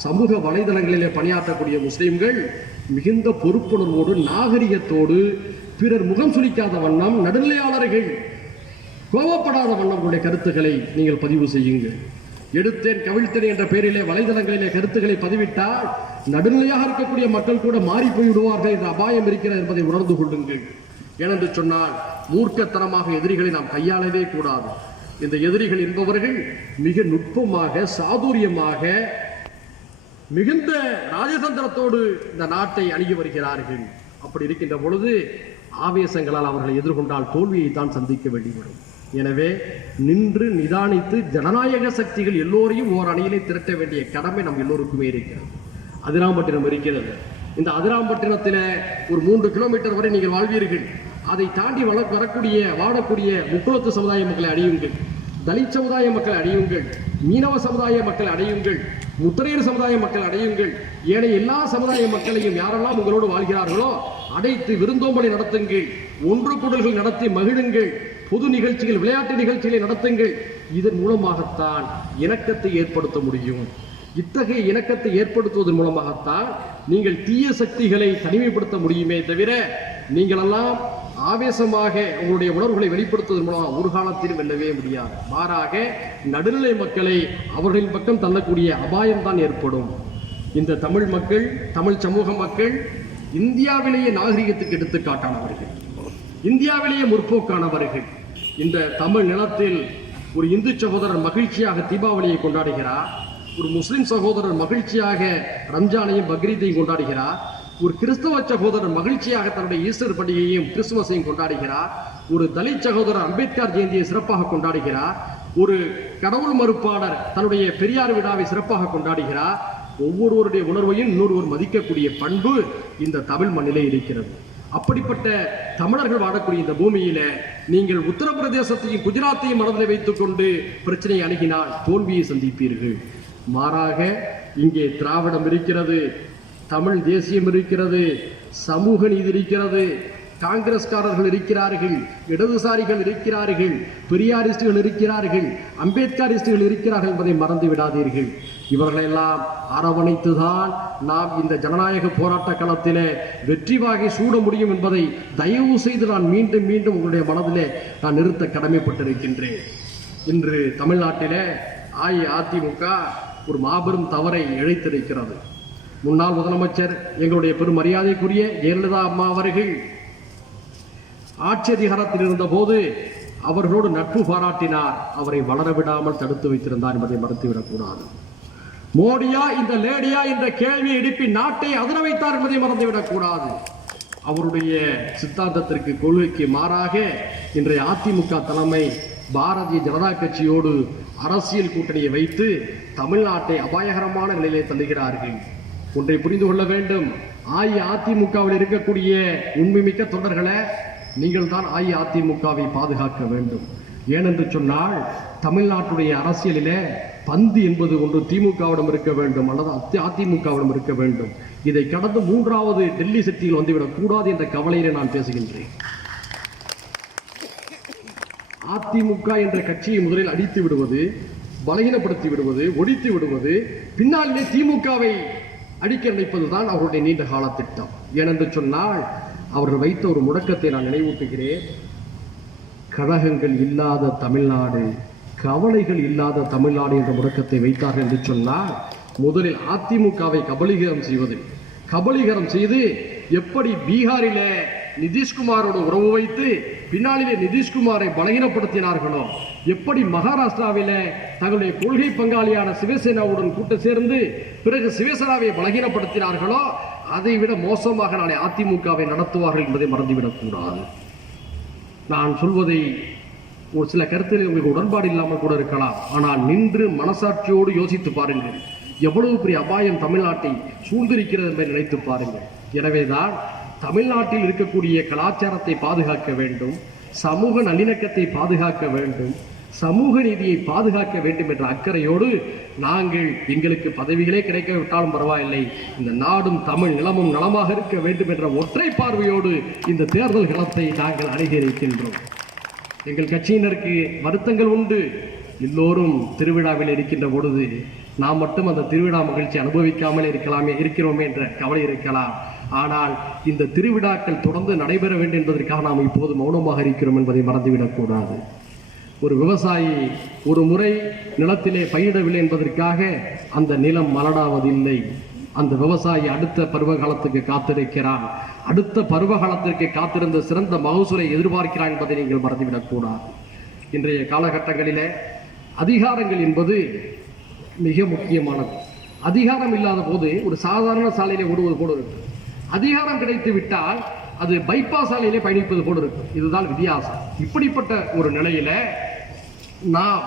சமூக வலைதளங்களிலே பணியாற்றக்கூடிய முஸ்லிம்கள் மிகுந்த பொறுப்புணர்வோடு, நாகரிகத்தோடு, பிறர் முகம் சுளிக்காத வண்ணம், நடுநிலையாளர்கள் கோபப்படாத வண்ணம் கருத்துக்களை நீங்கள் பதிவு செய்யுங்கள். எடுத்தேன் கவிழ்த்தேன் என்ற பெயரிலே வலைதளங்களிலே கருத்துக்களை பதிவிட்டால் நடுநிலையாக இருக்கக்கூடிய மக்கள் கூட மாறி போய்விடுவார்கள் என்ற அபாயம் இருக்கிறது என்பதை உணர்ந்து கொள்ளுங்கள். ஏனென்று சொன்னால், மூர்க்கத்தனமாக எதிரிகளை நாம் கையாளவே கூடாது. இந்த எதிரிகள் என்பவர்கள் மிக நுட்பமாக, சாதுரியமாக, மிகுந்த ராஜதந்திரத்தோடு இந்த நாட்டை அணுகி வருகிறார்கள். அப்படி இருக்கின்ற பொழுது ஆவேசங்களால் அவர்களை எதிர்கொண்டால் தோல்வியைத்தான் சந்திக்க வேண்டிவிடும். எனவே நின்று நிதானித்து ஜனநாயக சக்திகள் எல்லோரையும் ஓர் அணியிலே திரட்ட வேண்டிய கடமை நம் எல்லோருக்குமே இருக்கிறது. அதிராம்பட்டினம் இருக்கிறது. இந்த அதிராம்பட்டினத்தில் ஒரு 3 கிலோமீட்டர் வரை நீங்கள் வாழ்வீர்கள். அதை தாண்டி வாழக்கூடிய முக்குளத்து சமுதாய மக்களை அடையுங்கள், தலித் சமுதாய மக்களை அடையுங்கள், மீனவ சமுதாய மக்களை அடையுங்கள், முத்திரையர் சமுதாய மக்கள் அடையுங்கள். ஏனைய எல்லா சமுதாய மக்களையும் யாரெல்லாம் உங்களோடு வாழ்கிறார்களோ அடைத்து விருந்தோம்பலை நடத்துங்கள், ஒன்று கூடல்கள் நடத்தி மகிழுங்கள், பொது நிகழ்ச்சிகள், விளையாட்டு நிகழ்ச்சிகளை நடத்துங்கள். இதன் மூலமாகத்தான் இணக்கத்தை ஏற்படுத்த முடியும். இத்தகைய இணக்கத்தை ஏற்படுத்துவதன் மூலமாகத்தான் நீங்கள் தீய சக்திகளை தனிமைப்படுத்த முடியுமே தவிர நீங்களெல்லாம் ஆவேசமாக உங்களுடைய உணர்வுகளை வெளிப்படுத்துவதன் மூலம் ஒரு காலத்திலும் வெல்லவே முடியாது. மாறாக நடுநிலை மக்களை அவர்களின் பக்கம் தள்ளக்கூடிய அபாயம்தான் ஏற்படும். இந்த தமிழ் மக்கள், தமிழ் சமூக மக்கள் இந்தியாவிலேயே நாகரிகத்துக்கு எடுத்துக்காட்டானவர்கள், இந்தியாவிலேயே முற்போக்கானவர்கள். இந்த தமிழ் நிலத்தில் ஒரு இந்து சகோதரர் மகிழ்ச்சியாக தீபாவளியை கொண்டாடுகிறார், ஒரு முஸ்லிம் சகோதரர் மகிழ்ச்சியாக ரம்ஜானையும் பக்ரீத்தையும் கொண்டாடுகிறார், ஒரு கிறிஸ்தவ சகோதரர் மகிழ்ச்சியாக தன்னுடைய ஈஸ்டர் பண்டிகையையும் கிறிஸ்துமஸையும் கொண்டாடுகிறார், ஒரு தலித் சகோதரர் அம்பேத்கர் ஜெயந்தியை சிறப்பாக கொண்டாடுகிறார், ஒரு கடவுள் மறுப்பாளர் தன்னுடைய பெரியார் விழாவை சிறப்பாக கொண்டாடுகிறார், ஒவ்வொருவருடைய உணர்வையும் இன்னொருவர் மதிக்கக்கூடிய பண்பு இந்த தமிழ் மண்ணிலே இருக்கிறது. அப்படிப்பட்ட தமிழர்கள் வாழக்கூடிய இந்த பூமியில நீங்கள் உத்தரப்பிரதேசத்தையும் குஜராத்தையும் மனதில் வைத்துக் கொண்டு பிரச்சனையை அணுகினால் தோல்வியை சந்திப்பீர்கள். மாறாக இங்கே திராவிடம் இருக்கிறது, தமிழ் தேசியம் இருக்கிறது, சமூக நீதி இருக்கிறது, காங்கிரஸ்காரர்கள் இருக்கிறார்கள், இடதுசாரிகள் இருக்கிறார்கள், பெரியாரிஸ்டுகள் இருக்கிறார்கள், அம்பேத்கரிஸ்டுகள் இருக்கிறார்கள் என்பதை மறந்து விடாதீர்கள். இவர்களெல்லாம் அரவணைத்துதான் நாம் இந்த ஜனநாயக போராட்ட களத்திலே வெற்றி வாகை சூட முடியும் என்பதை தயவு செய்து நான் மீண்டும் மீண்டும் உங்களுடைய மனதிலே நான் நிறுத்த கடமைப்பட்டிருக்கின்றேன். இன்று தமிழ்நாட்டிலே அஇஅதிமுக ஒரு மாபெரும் தவறை இழைத்திருக்கிறது. முன்னாள் முதலமைச்சர் எங்களுடைய பெரும் மரியாதைக்குரிய ஜெயலலிதா அம்மா அவர்கள் ஆட்சி அதிகாரத்தில் இருந்த போது அவர்களோடு நட்பு பாராட்டினார், அவரை வளர விடாமல் தடுத்து வைத்திருந்தார் என்பதை மறந்துவிடக்கூடாது. மோடியா இந்த லேடியா என்ற கேள்வியை எழுப்பி நாட்டை அதிர வைத்தார் என்பதை மறந்துவிடக்கூடாது. அவருடைய சித்தாந்தத்திற்கு கொள்கைக்கு மாறாக இன்றைய அதிமுக தலைமை பாரதிய ஜனதா கட்சியோடு அரசியல் கூட்டணியை வைத்து தமிழ்நாட்டை அபாயகரமான நிலையிலே தள்ளுகிறார்கள். ஒன்றை புரிந்து கொள்ள வேண்டும், அஇஅதிமுகவில் இருக்கக்கூடிய உண்மைமிக்க தொண்டர்களை நீங்கள் தான் அஇஅதிமுகவை பாதுகாக்க வேண்டும். ஏனென்று சொன்னால் தமிழ்நாட்டுடைய அரசியலிலே பந்து என்பது ஒன்று திமுகவிடம் இருக்க வேண்டும் அல்லது அதிமுகவிடம் இருக்க வேண்டும். இதை கடந்து மூன்றாவது டெல்லி சக்தியில் வந்துவிடக் கூடாது என்ற கவலையிலே நான் பேசுகின்றேன். அதிமுக என்ற கட்சியை முதலில் அடித்து விடுவது, பலகீனப்படுத்தி விடுவது, ஒழித்து விடுவது, பின்னாலே திமுகவை அடிக்க நினைப்பதுதான் அவருடைய நீண்ட கால திட்டம். ஏனென்று சொன்னால் அவர்கள் வைத்த ஒரு முழக்கத்தை நான் நினைவூட்டுகிறேன். கழகங்கள் இல்லாத தமிழ்நாடு, கவலைகள் இல்லாத தமிழ்நாடு என்ற முழக்கத்தை வைத்தார்கள் என்று சொன்னால் முதலில் அதிமுகவை கபலீகரம் செய்து எப்படி பீகாரிலே நிதிஷ்குமாரோடு உறவு வைத்து பின்னாளிலே நிதிஷ்குமாரை பலகீனப்படுத்தினார்களோ, எப்படி மகாராஷ்டிராவிலே தங்களுடைய கொள்கை பங்காளியான சிவசேனாவுடன் கூட்டு சேர்ந்து பிறகு சிவசேனாவை பலகீனப்படுத்தினார்களோ, அதை விட மோசமாக நாளை அதிமுகவை நடத்துவார்கள் என்பதை மறந்துவிடக்கூடாது. நான் சொல்வதை ஒரு சில கருத்தில் உங்களுக்கு உடன்பாடு இல்லாமல் கூட இருக்கலாம். ஆனால் நின்று மனசாட்சியோடு யோசித்து பாருங்கள், எவ்வளவு பெரிய அபாயம் தமிழ்நாட்டை சூழ்ந்திருக்கிறது என்பதை நினைத்து பாருங்கள். எனவேதான் தமிழ்நாட்டில் இருக்கக்கூடிய கலாச்சாரத்தை பாதுகாக்க வேண்டும், சமூக நல்லிணக்கத்தை பாதுகாக்க வேண்டும், சமூக நீதியை பாதுகாக்க வேண்டும் என்ற அக்கறையோடு நாங்கள் எங்களுக்கு பதவிகளே கிடைக்காவிட்டாலும் பரவாயில்லை, இந்த நாடும் தமிழ் நிலமும் நலமாக இருக்க வேண்டும் என்ற ஒற்றை பார்வையோடு இந்த தேர்தல் களத்தை நாங்கள் அணுகியிருக்கின்றோம். எங்கள் கட்சியினருக்கு வருத்தங்கள் உண்டு. எல்லோரும் திருவிழாவில் இருக்கின்ற பொழுது நாம் மட்டும் அந்த திருவிழா மகிழ்ச்சி அனுபவிக்காமல் இருக்கிறோமே என்ற கவலை இருக்கலாம். ஆனால் இந்த திருவிழாக்கள் தொடர்ந்து நடைபெற வேண்டும் என்பதற்காக நாம் இப்போது மௌனமாக இருக்கிறோம் என்பதை மறந்துவிடக்கூடாது. ஒரு விவசாயி ஒரு முறை நிலத்திலே பயிரிடவில்லை என்பதற்காக அந்த நிலம் மலடாவதில்லை. அந்த விவசாயி அடுத்த பருவகாலத்துக்கு காத்திருக்கிறான். அடுத்த பருவகாலத்திற்கு காத்திருந்த சிறந்த மகசூலை எதிர்பார்க்கிறான் என்பதை நீங்கள் மறந்துவிடக்கூடாது. இன்றைய காலகட்டங்களிலே அதிகாரங்கள் என்பது மிக முக்கியமானது. அதிகாரம் இல்லாத போது ஒரு சாதாரண சாலையிலே ஓடுவது போல இருக்கு, அதிகாரம் கிடைத்து விட்டால் அது பைபாஸ் சாலையிலே பயணிப்பது போல இருக்கு. இதுதான் வித்தியாசம். இப்படிப்பட்ட ஒரு நிலையில நாம்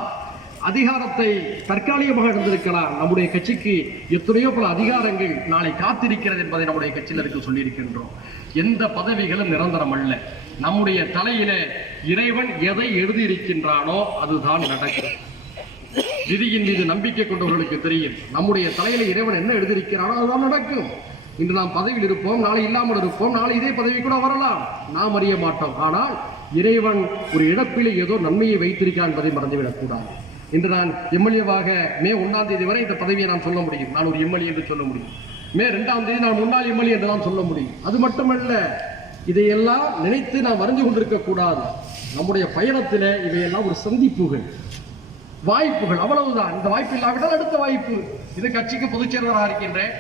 அதிகாரத்தை தற்காலிகமாக இருந்திருக்கலாம். நம்முடைய கட்சிக்கு எத்தனையோ பல அதிகாரங்கள் நாளை காத்திருக்கிறது என்பதை நம்முடைய கட்சியினருக்கு சொல்லியிருக்கின்றோம். எந்த பதவிகளும் நிரந்தரம் அல்ல. நம்முடைய தலையில இறைவன் எதை எழுதியிருக்கின்றானோ அதுதான் நடக்கும். விதியின் மீது நம்பிக்கை கொண்டவர்களுக்கு தெரியும், நம்முடைய தலையில இறைவன் என்ன எழுதியிருக்கிறானோ அதுதான் நடக்கும். இன்று நாம் பதவியில் இருப்போம், நாளை இல்லாமல் இருப்போம், நாளை இதே பதவி கூட வரலாம், நாம் அறிய மாட்டோம். ஆனால் இறைவன் ஒரு இழப்பிலே ஏதோ நன்மையை வைத்திருக்கிறான் என்பதை மறந்துவிடக்கூடாது. இன்று நான் எம்எல்ஏவாக மே 1ஆம் தேதி வரை இந்த பதவியை நான் சொல்ல முடியும், நான் ஒரு எம்எல்ஏ என்று சொல்ல முடியும். மே 2ஆம் தேதி நான் முன்னாள் எம்எல்ஏ என்று நான் சொல்ல முடியும். அது மட்டுமல்ல, இதையெல்லாம் நினைத்து நாம் அறிந்து கொண்டிருக்க கூடாது. நம்முடைய பயணத்தில் இவையெல்லாம் ஒரு சந்திப்புகள், வாய்ப்புகள், அவ்வளவுதான். இந்த வாய்ப்பு இல்லாவிட்டால் அடுத்த வாய்ப்பு. இது கட்சிக்கு பொதுச் செயலாளராக இருக்கின்றேன்,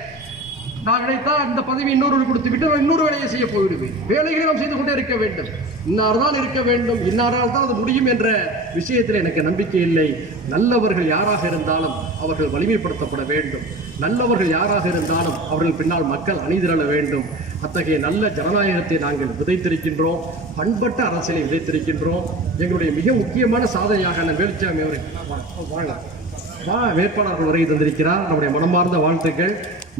நான் நினைத்தால் இந்த பதவி இன்னொரு கொடுத்து விட்டு நான் இன்னொரு வேலையை செய்ய போய்விடுவேன். வேலைகளை நாம் செய்து கொண்டே இருக்க வேண்டும். இன்னார்தான் இருக்க வேண்டும், இன்னாரால் தான் அது முடியும் என்ற விஷயத்தில் எனக்கு நம்பிக்கை இல்லை. நல்லவர்கள் யாராக இருந்தாலும் அவர்கள் வலிமைப்படுத்தப்பட வேண்டும். நல்லவர்கள் யாராக இருந்தாலும் அவர்கள் பின்னால் மக்கள் அணிதிரள வேண்டும். அத்தகைய நல்ல ஜனநாயகத்தை நாங்கள் விதைத்திருக்கின்றோம், பண்பட்ட அரசியலை விதைத்திருக்கின்றோம். எங்களுடைய மிக முக்கியமான சாதனையாக வேலுச்சாமி அவர்கள் வேட்பாளர்கள் வருகை தந்திருக்கிறார். நம்முடைய மனமார்ந்த வாழ்த்துக்கள்.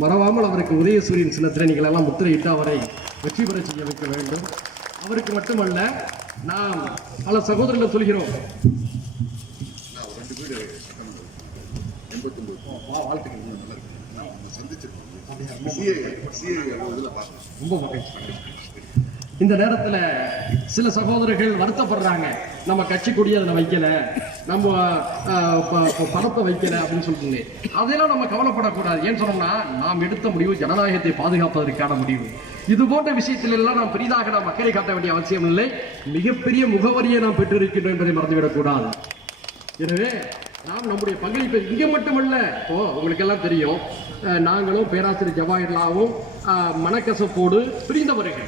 மறவாமல் அவருக்கு உதயசூரியன் சின்னத்தில் நீங்கள் எல்லாம் முத்திரையிட்டு அவரை வெற்றி பெற செய்ய வைக்க வேண்டும். அவருக்கு மட்டுமல்ல, நாம் பல சகோதரர்கள் சொல்கிறோம். ரொம்ப மகிழ்ச்சி. இந்த நேரத்தில் சில சகோதரர்கள் வருத்தப்படுறாங்க, நம்ம கட்சி கொடியை அதில் வைக்கல, நம்ம பணத்தை வைக்கல அப்படின்னு சொல்லிட்டு. அதெல்லாம் நம்ம கவலைப்படக்கூடாது. ஏன்னு சொன்னோம்னா, நாம் எடுத்த முடிவு ஜனநாயகத்தை பாதுகாப்பதற்கான முடிவு. இது போன்ற விஷயத்திலெல்லாம் நாம் பெரிதாக நாம் அக்கறை காட்ட வேண்டிய அவசியம் இல்லை. மிகப்பெரிய முகவரியை நாம் பெற்றிருக்கின்றோம் என்பதை மறந்துவிடக்கூடாது. எனவே நாம் நம்முடைய பங்களிப்பை இங்கே மட்டுமல்ல, இப்போ உங்களுக்கெல்லாம் தெரியும், நாங்களும் பேராசிரியர் ஜவாஹர்லாவும் மனக்கசப்போடு பிரிந்தவர்கள்.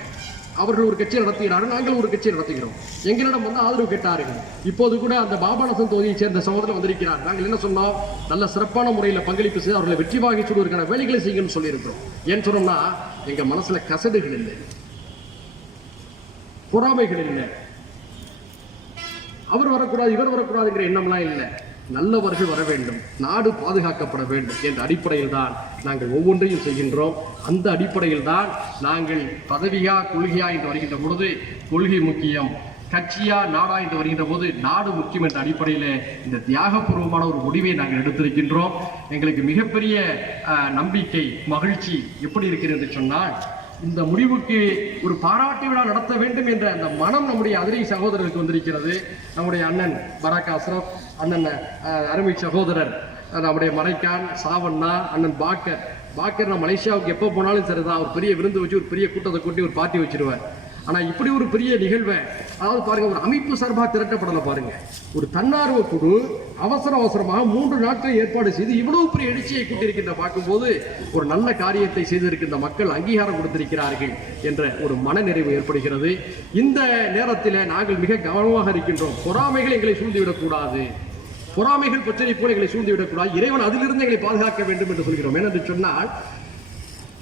அவர்கள் ஒரு கட்சியை நடத்துகிறார்கள், நாங்கள் ஒரு கட்சியை நடத்துகிறோம். எங்களிடம் வந்து ஆதரவு கேட்டார்கள். இப்போது கூட அந்த பாபநாசன் தொகுதியை சேர்ந்த சகோதரர் வந்திருக்கிறார். நாங்கள் என்ன சொன்னோம், நல்ல சிறப்பான முறையில் பங்களிப்பு செய்து அவர்களை வெற்றி வாங்கி சொல்வதற்கான வேலைகளை செய்யணும்னு சொல்லியிருக்கிறோம். ஏன்னு சொன்னோம்னா, எங்க மனசுல கசடுகள் இல்லை, பொறாமைகள் இல்லை, அவர் வரக்கூடாது இவர் வரக்கூடாதுங்கிற எண்ணம்லாம் இல்லை. நல்லவர்கள் வர வேண்டும், நாடு பாதுகாக்கப்பட வேண்டும் என்ற அடிப்படையில் தான் நாங்கள் ஒவ்வொன்றையும் செய்கின்றோம். அந்த அடிப்படையில் தான் நாங்கள் பதவியா கொள்கையா என்று வருகின்ற பொழுது கொள்கை முக்கியம், கட்சியா நாடா என்று வருகின்ற போது நாடு முக்கியம் என்ற அடிப்படையில் இந்த தியாகபூர்வமான ஒரு முடிவை நாங்கள் எடுத்திருக்கின்றோம். எங்களுக்கு மிகப்பெரிய நம்பிக்கை, மகிழ்ச்சி எப்படி இருக்கிறது என்று சொன்னால், இந்த முடிவுக்கு ஒரு பாராட்டு விழா நடத்த வேண்டும் என்ற அந்த மனம் நம்முடைய அதிரை சகோதரருக்கு வந்திருக்கிறது. நம்முடைய அண்ணன் பராக் அஸ்ரப், அண்ணன் அருமை சகோதரர் நம்முடைய மரைக்கான், சாவண்ணா, அண்ணன் பாக்கர் நான் மலேசியாவுக்கு எப்போ போனாலும் சரிதான், ஒரு பெரிய விருந்து வச்சு ஒரு பெரிய கூட்டத்தை கூட்டி ஒரு பார்ட்டி வச்சிருவேன். ஆனால் இப்படி ஒரு பெரிய நிகழ்வை, அதாவது பாருங்க, ஒரு அமைப்பு சார்பாக திரட்டப்படலை பாருங்க, ஒரு தன்னார்வ குழு அவசரமாக 3 நாட்கள் ஏற்பாடு செய்து இவ்வளவு பெரிய எழுச்சியை கூட்டியிருக்கின்ற பார்க்கும்போது ஒரு நல்ல காரியத்தை செய்திருக்கின்ற மக்கள் அங்கீகாரம் கொடுத்திருக்கிறார்கள் என்ற ஒரு மனநிறைவு ஏற்படுகிறது. இந்த நேரத்தில் நாங்கள் மிக கவனமாக இருக்கின்றோம். பொறாமைகள் எங்களை சூழ்ந்துவிடக்கூடாது, பொறாமைகள் பிரச்சனை போல எங்களை சூழ்ந்துவிடக்கூடாது. இறைவன் அதிலிருந்து எங்களை பாதுகாக்க வேண்டும் என்று சொல்கிறோம். ஏனென்று சொன்னால்,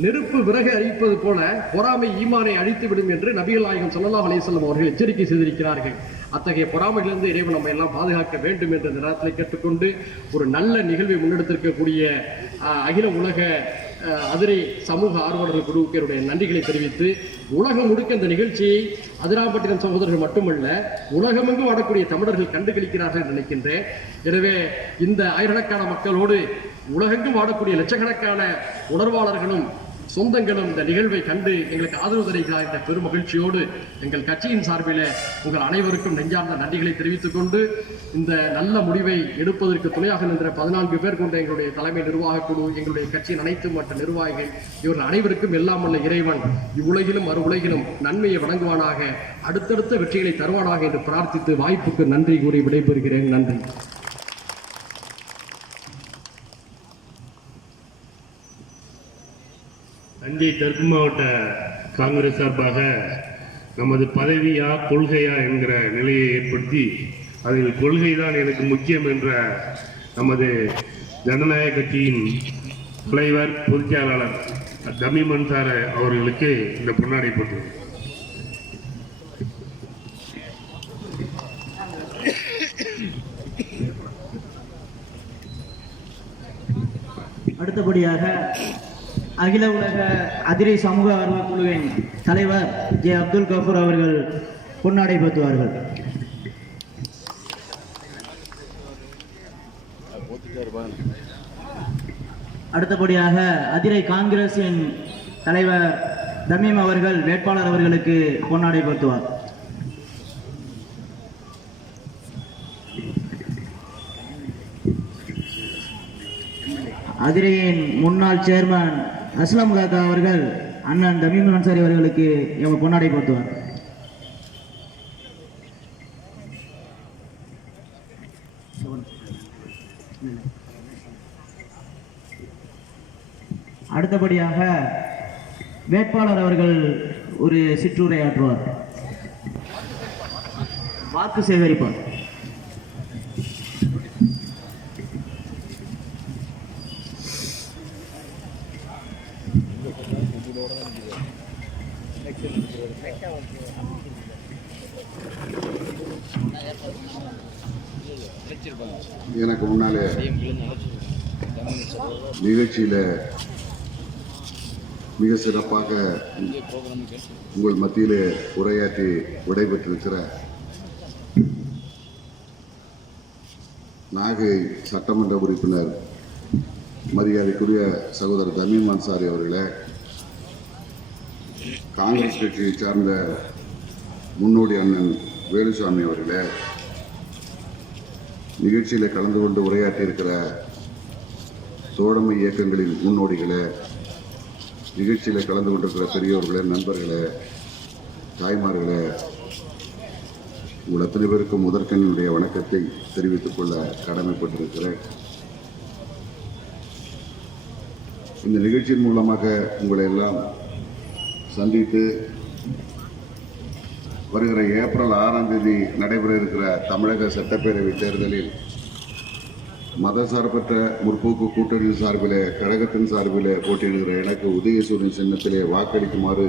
நெருப்பு விறகு அழிப்பது போல பொறாமை ஈமானை அழித்துவிடும் என்று நபிகள் நாயகம் ஸல்லல்லாஹு அலைஹி வஸல்லம் அவர்கள் எச்சரிக்கை செய்திருக்கிறார்கள். அத்தகைய பொறாமைகளிலிருந்து இறைவன் நம்ம எல்லாம் பாதுகாக்க வேண்டும் என்ற நேரத்தில் கேட்டுக்கொண்டு ஒரு நல்ல நிகழ்வை முன்னெடுத்திருக்கக்கூடிய அகில உலக அதிரை சமூக ஆர்வலர்கள் குழுவுக்கு என்னுடைய நன்றிகளை தெரிவித்து, உலகம் முழுக்க இந்த நிகழ்ச்சியை அதிராம்பட்டினம் சகோதரர்கள் மட்டுமல்ல உலகமெங்கும் வாழக்கூடிய தமிழர்கள் கண்டுகளிக்கிறார்கள் என்று நினைக்கின்றேன். எனவே இந்த ஆயிரக்கணக்கான மக்களோடு உலகெங்கும் வாழக்கூடிய லட்சக்கணக்கான உணர்வாளர்களும் சொந்தங்களும் இந்த நிகழ்வை கண்டு எங்களுக்கு ஆதரவு தருகிறார் என்ற பெரும் மகிழ்ச்சியோடு எங்கள் கட்சியின் சார்பில் உங்கள் அனைவருக்கும் நெஞ்சார்ந்த நன்றிகளை தெரிவித்துக் கொண்டு, இந்த நல்ல முடிவை எடுப்பதற்கு துணையாக நின்ற 14 பேர் கொண்ட எங்களுடைய தலைமை நிர்வாகக் குழு, எங்களுடைய கட்சியின் அனைத்து மற்ற நிர்வாகிகள், இவர்கள் அனைவருக்கும் எல்லாம் வல்ல இறைவன் இவ்வுலகிலும் மறு உலகிலும் நன்மையை வழங்குவானாக, அடுத்தடுத்த வெற்றிகளை தருவானாக என்று பிரார்த்தித்து வாய்ப்புக்கு நன்றி கூறி விடைபெறுகிறேன். நன்றி. தஞ்சை தெற்கு மாவட்ட காங்கிரஸ் சார்பாக நமது பதவியா கொள்கையா என்கிற நிலையை ஏற்படுத்தி, அதில் கொள்கைதான் எனக்கு முக்கியம் என்ற நமது ஜனநாயக கட்சியின் தலைவர் பொதுச் செயலாளர் தமீம் அன்சார் அவர்களுக்கு இந்த பொன்னாடை போட்டது. அடுத்தபடியாக அகில உலக அதிரை சமூக ஆர்வ குழுவின் தலைவர் ஜே அப்துல் கஃபூர் அவர்கள் பொன்னாடை போத்துவார்கள். அடுத்தபடியாக அதிரை காங்கிரசின் தலைவர் தமீம் அவர்கள் வேட்பாளர் அவர்களுக்கு பொன்னாடை போத்துவார். அதிரையின் முன்னாள் சேர்மன் அஸ்லாம் காக்கா அவர்கள் அண்ணன் தமீம் அன்சாரி அவர்களுக்கு பொன்னாடை போட்டுவார். அடுத்தபடியாக வேட்பாளர் அவர்கள் ஒரு சிற்றுரையாற்றுவார், வாக்கு சேகரிப்பார். எனக்கு முன்னாலே நிகழ்ச்சியில் மிக சிறப்பாக உங்கள் மத்தியிலே உரையாற்றி விடைபெற்றிருக்கிற நாகை சட்டமன்ற உறுப்பினர் மரியாதைக்குரிய சகோதரர் தமீம் அன்சாரி அவர்களே, காங்கிரஸ் கட்சியை சார்ந்த முன்னோடி அண்ணன் வேலுசாமி அவர்களே, நிகழ்ச்சியில் கலந்து கொண்டு உரையாற்றியிருக்கிற தோழமை இயக்கங்களின் முன்னோடிகளே, நிகழ்ச்சியில் கலந்து கொண்டிருக்கிற பெரியோர்களே, நண்பர்களே, தாய்மார்களே, உங்கள் அத்தனை பேருக்கும் முதற்கண்ணுடைய வணக்கத்தை தெரிவித்துக் கொள்ள கடமைப்பட்டிருக்கிறேன். இந்த நிகழ்ச்சியின் மூலமாக உங்களை எல்லாம் சந்தித்து வருகிற ஏப்ரல் 6ஆம் தேதி நடைபெற இருக்கிற தமிழக சட்டப்பேரவை தேர்தலில் மதசார்பற்ற முற்போக்கு கூட்டணி சார்பிலே, கழகத்தின் சார்பிலே போட்டியிடுகிற எனக்கு உதயசூரியன் சின்னத்திலே வாக்களிக்குமாறு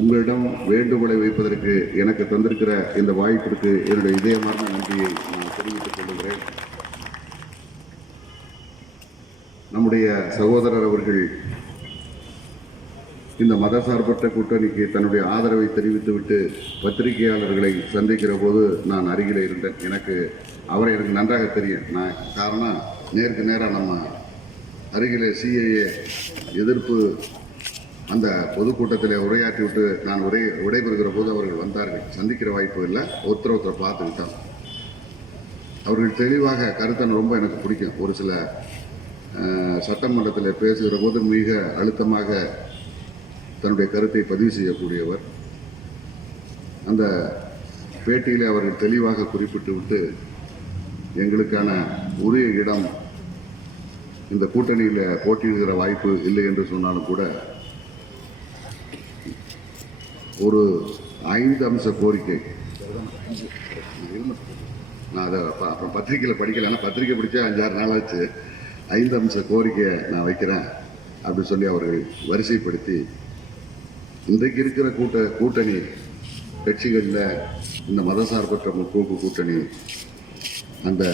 உங்களிடம் வேண்டுகோளை வைப்பதற்கு எனக்கு தந்திருக்கிற இந்த வாய்ப்பிற்கு என்னுடைய இதயமார்ந்த நன்றியை நான் தெரிவித்துக் கொள்கிறேன். நம்முடைய சகோதரர் அவர்கள் இந்த மதசார்பற்ற கூட்டணிக்கு தன்னுடைய ஆதரவை தெரிவித்துவிட்டு பத்திரிகையாளர்களை சந்திக்கிற போது நான் அருகில் இருந்தேன். அவரை எனக்கு நன்றாக தெரியும். நான் காரணம், நேருக்கு நேராக நம்ம அருகிலே சிஏஏ எதிர்ப்பு அந்த பொதுக்கூட்டத்தில் உரையாற்றி விட்டு நான் விடைபெறுகிற போது அவர்கள் வந்தார்கள். சந்திக்கிற வாய்ப்பு இல்லை, ஒருத்தரை பார்த்துக்கிட்டோம். அவர்கள் தெளிவாக கருத்தை ரொம்ப எனக்கு பிடிக்கும். ஒரு சில சட்டமன்றத்தில் பேசுகிற போது மிக அழுத்தமாக தன்னுடைய கருத்தை பதிவு செய்யக்கூடியவர். அந்த பேட்டியிலே அவர்கள் தெளிவாக குறிப்பிட்டு விட்டு எங்களுக்கான உரிய இடம் இந்த கூட்டணியில் போட்டியிடுகிற வாய்ப்பு இல்லை என்று சொன்னாலும் கூட ஒரு 5 அம்ச கோரிக்கை, நான் அதை அப்புறம் பத்திரிகையில் படிக்கல, ஆனால் பத்திரிகை படித்தா 5-6 நாள் ஆச்சு. 5 அம்ச கோரிக்கையை நான் வைக்கிறேன் அப்படி சொல்லி அவர்கள் வரிசைப்படுத்தி இன்றைக்கு இருக்கிற கூட்டணி கட்சிகளில் இந்த மதசார்பற்ற முற்போக்கு கூட்டணி அந்த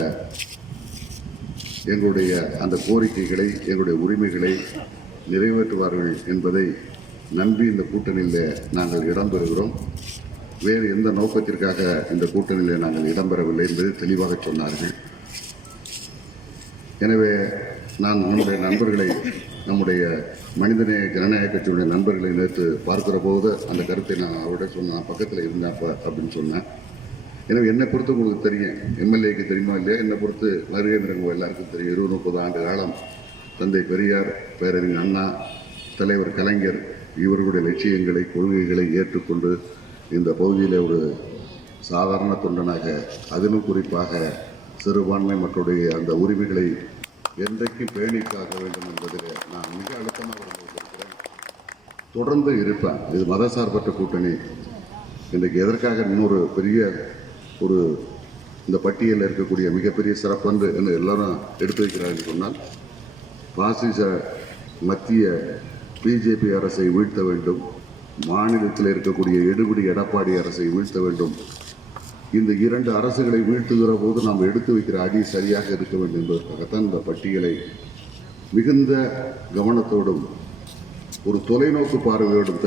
எங்களுடைய அந்த கோரிக்கைகளை, எங்களுடைய உரிமைகளை நிறைவேற்றுவார்கள் என்பதை நம்பி இந்த கூட்டணியில் நாங்கள் இடம்பெறுகிறோம். வேறு எந்த நோக்கத்திற்காக இந்த கூட்டணியில் நாங்கள் இடம்பெறவில்லை என்பதை தெளிவாக சொன்னார்கள். எனவே நான் நம்முடைய நண்பர்களை, நம்முடைய மனிதநேய ஜனநாயக கட்சியுடைய நண்பர்களை நேற்று பார்க்கிற போது அந்த கருத்தை நான் அவருடைய சொன்னேன், பக்கத்தில் இருந்தேன் அப்படின்னு சொன்னேன். எனவே என்னை பொறுத்து உங்களுக்கு தெரியும், எம்எல்ஏக்கு தெரியுமா இல்லையா, என்னை பொறுத்து வருகின்றவங்க எல்லாருக்கும் தெரியும். 20-30 ஆண்டு காலம் தந்தை பெரியார், பேரறிஞர் அண்ணா, தலைவர் கலைஞர் இவர்களுடைய லட்சியங்களை, கொள்கைகளை ஏற்றுக்கொண்டு இந்த பகுதியில் ஒரு சாதாரண தொண்டனாக, அதிலும் குறிப்பாக சிறுபான்மை மக்களுடைய அந்த உரிமைகளை என்றைக்கு பேணி காக்க வேண்டும் என்பதில் நான் மிக அழுத்தமாக இருக்கிறேன். தொடர்ந்து இருப்பேன். இது மதசார்பற்ற கூட்டணி இன்றைக்கு எதற்காக இன்னொரு பெரிய ஒரு இந்த பட்டியலில் இருக்கக்கூடிய மிகப்பெரிய சிறப்பன்று என்று எல்லாரும் எடுத்து வைக்கிறார்கள் சொன்னால், பாசிச மத்திய பிஜேபி அரசை வீழ்த்த வேண்டும், மாநிலத்தில் இருக்கக்கூடிய எடுபிடி எடப்பாடி அரசை வீழ்த்த வேண்டும். இந்த 2 அரசுகளை வீழ்த்துகிற போது நாம் எடுத்து வைக்கிற அடி சரியாக இருக்க வேண்டும் என்பதற்காகத்தான் இந்த பட்டியலை மிகுந்த கவனத்தோடும் ஒரு தொலைநோக்கு பார்வையோடும்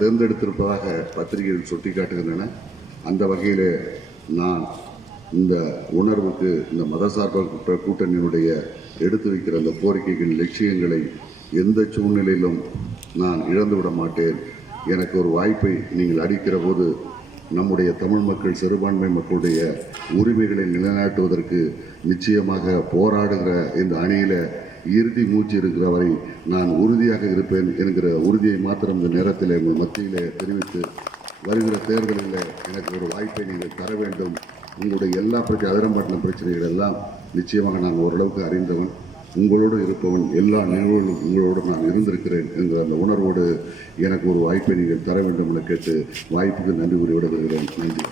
தேர்ந்தெடுத்திருப்பதாக பத்திரிகைகள் சுட்டிக்காட்டுகின்றன. அந்த வகையிலே நான் இந்த உணர்வுக்கு, இந்த மதசார்பற்ற கூட்டணியினுடைய எடுத்து வைக்கிற அந்த கோரிக்கைகள், லட்சியங்களை எந்த சூழ்நிலையிலும் நான் இழந்துவிட மாட்டேன். எனக்கு ஒரு வாய்ப்பை நீங்கள் அளிக்கிற போது நம்முடைய தமிழ் மக்கள், சிறுபான்மை மக்களுடைய உரிமைகளை நிலைநாட்டுவதற்கு நிச்சயமாக போராடுகிற இந்த அணியில இறுதி மூச்சு இருக்கிற வரை நான் உறுதியாக இருப்பேன் என்கிற உறுதியை மாத்திரம் இந்த நேரத்தில் உங்கள் மத்தியிலே தெரிவித்து, வருகிற தேர்தலில் எனக்கு ஒரு வாய்ப்பை நீங்கள் தர வேண்டும். உங்களுடைய எல்லா அதிரம்பட்டின பிரச்சனைகள் எல்லாம் நிச்சயமாக நான் ஓரளவுக்கு அறிந்தவன், உங்களோடு இருப்பவன், எல்லா நிகழ்வுகளும் உங்களோடு நான் இருந்திருக்கிறேன் என்கிற அந்த உணர்வோடு எனக்கு ஒரு வாய்ப்பை நீங்கள் தர வேண்டும் என கேட்டு வாய்ப்புக்கு நன்றி கூறி விடுகிறேன். நன்றி.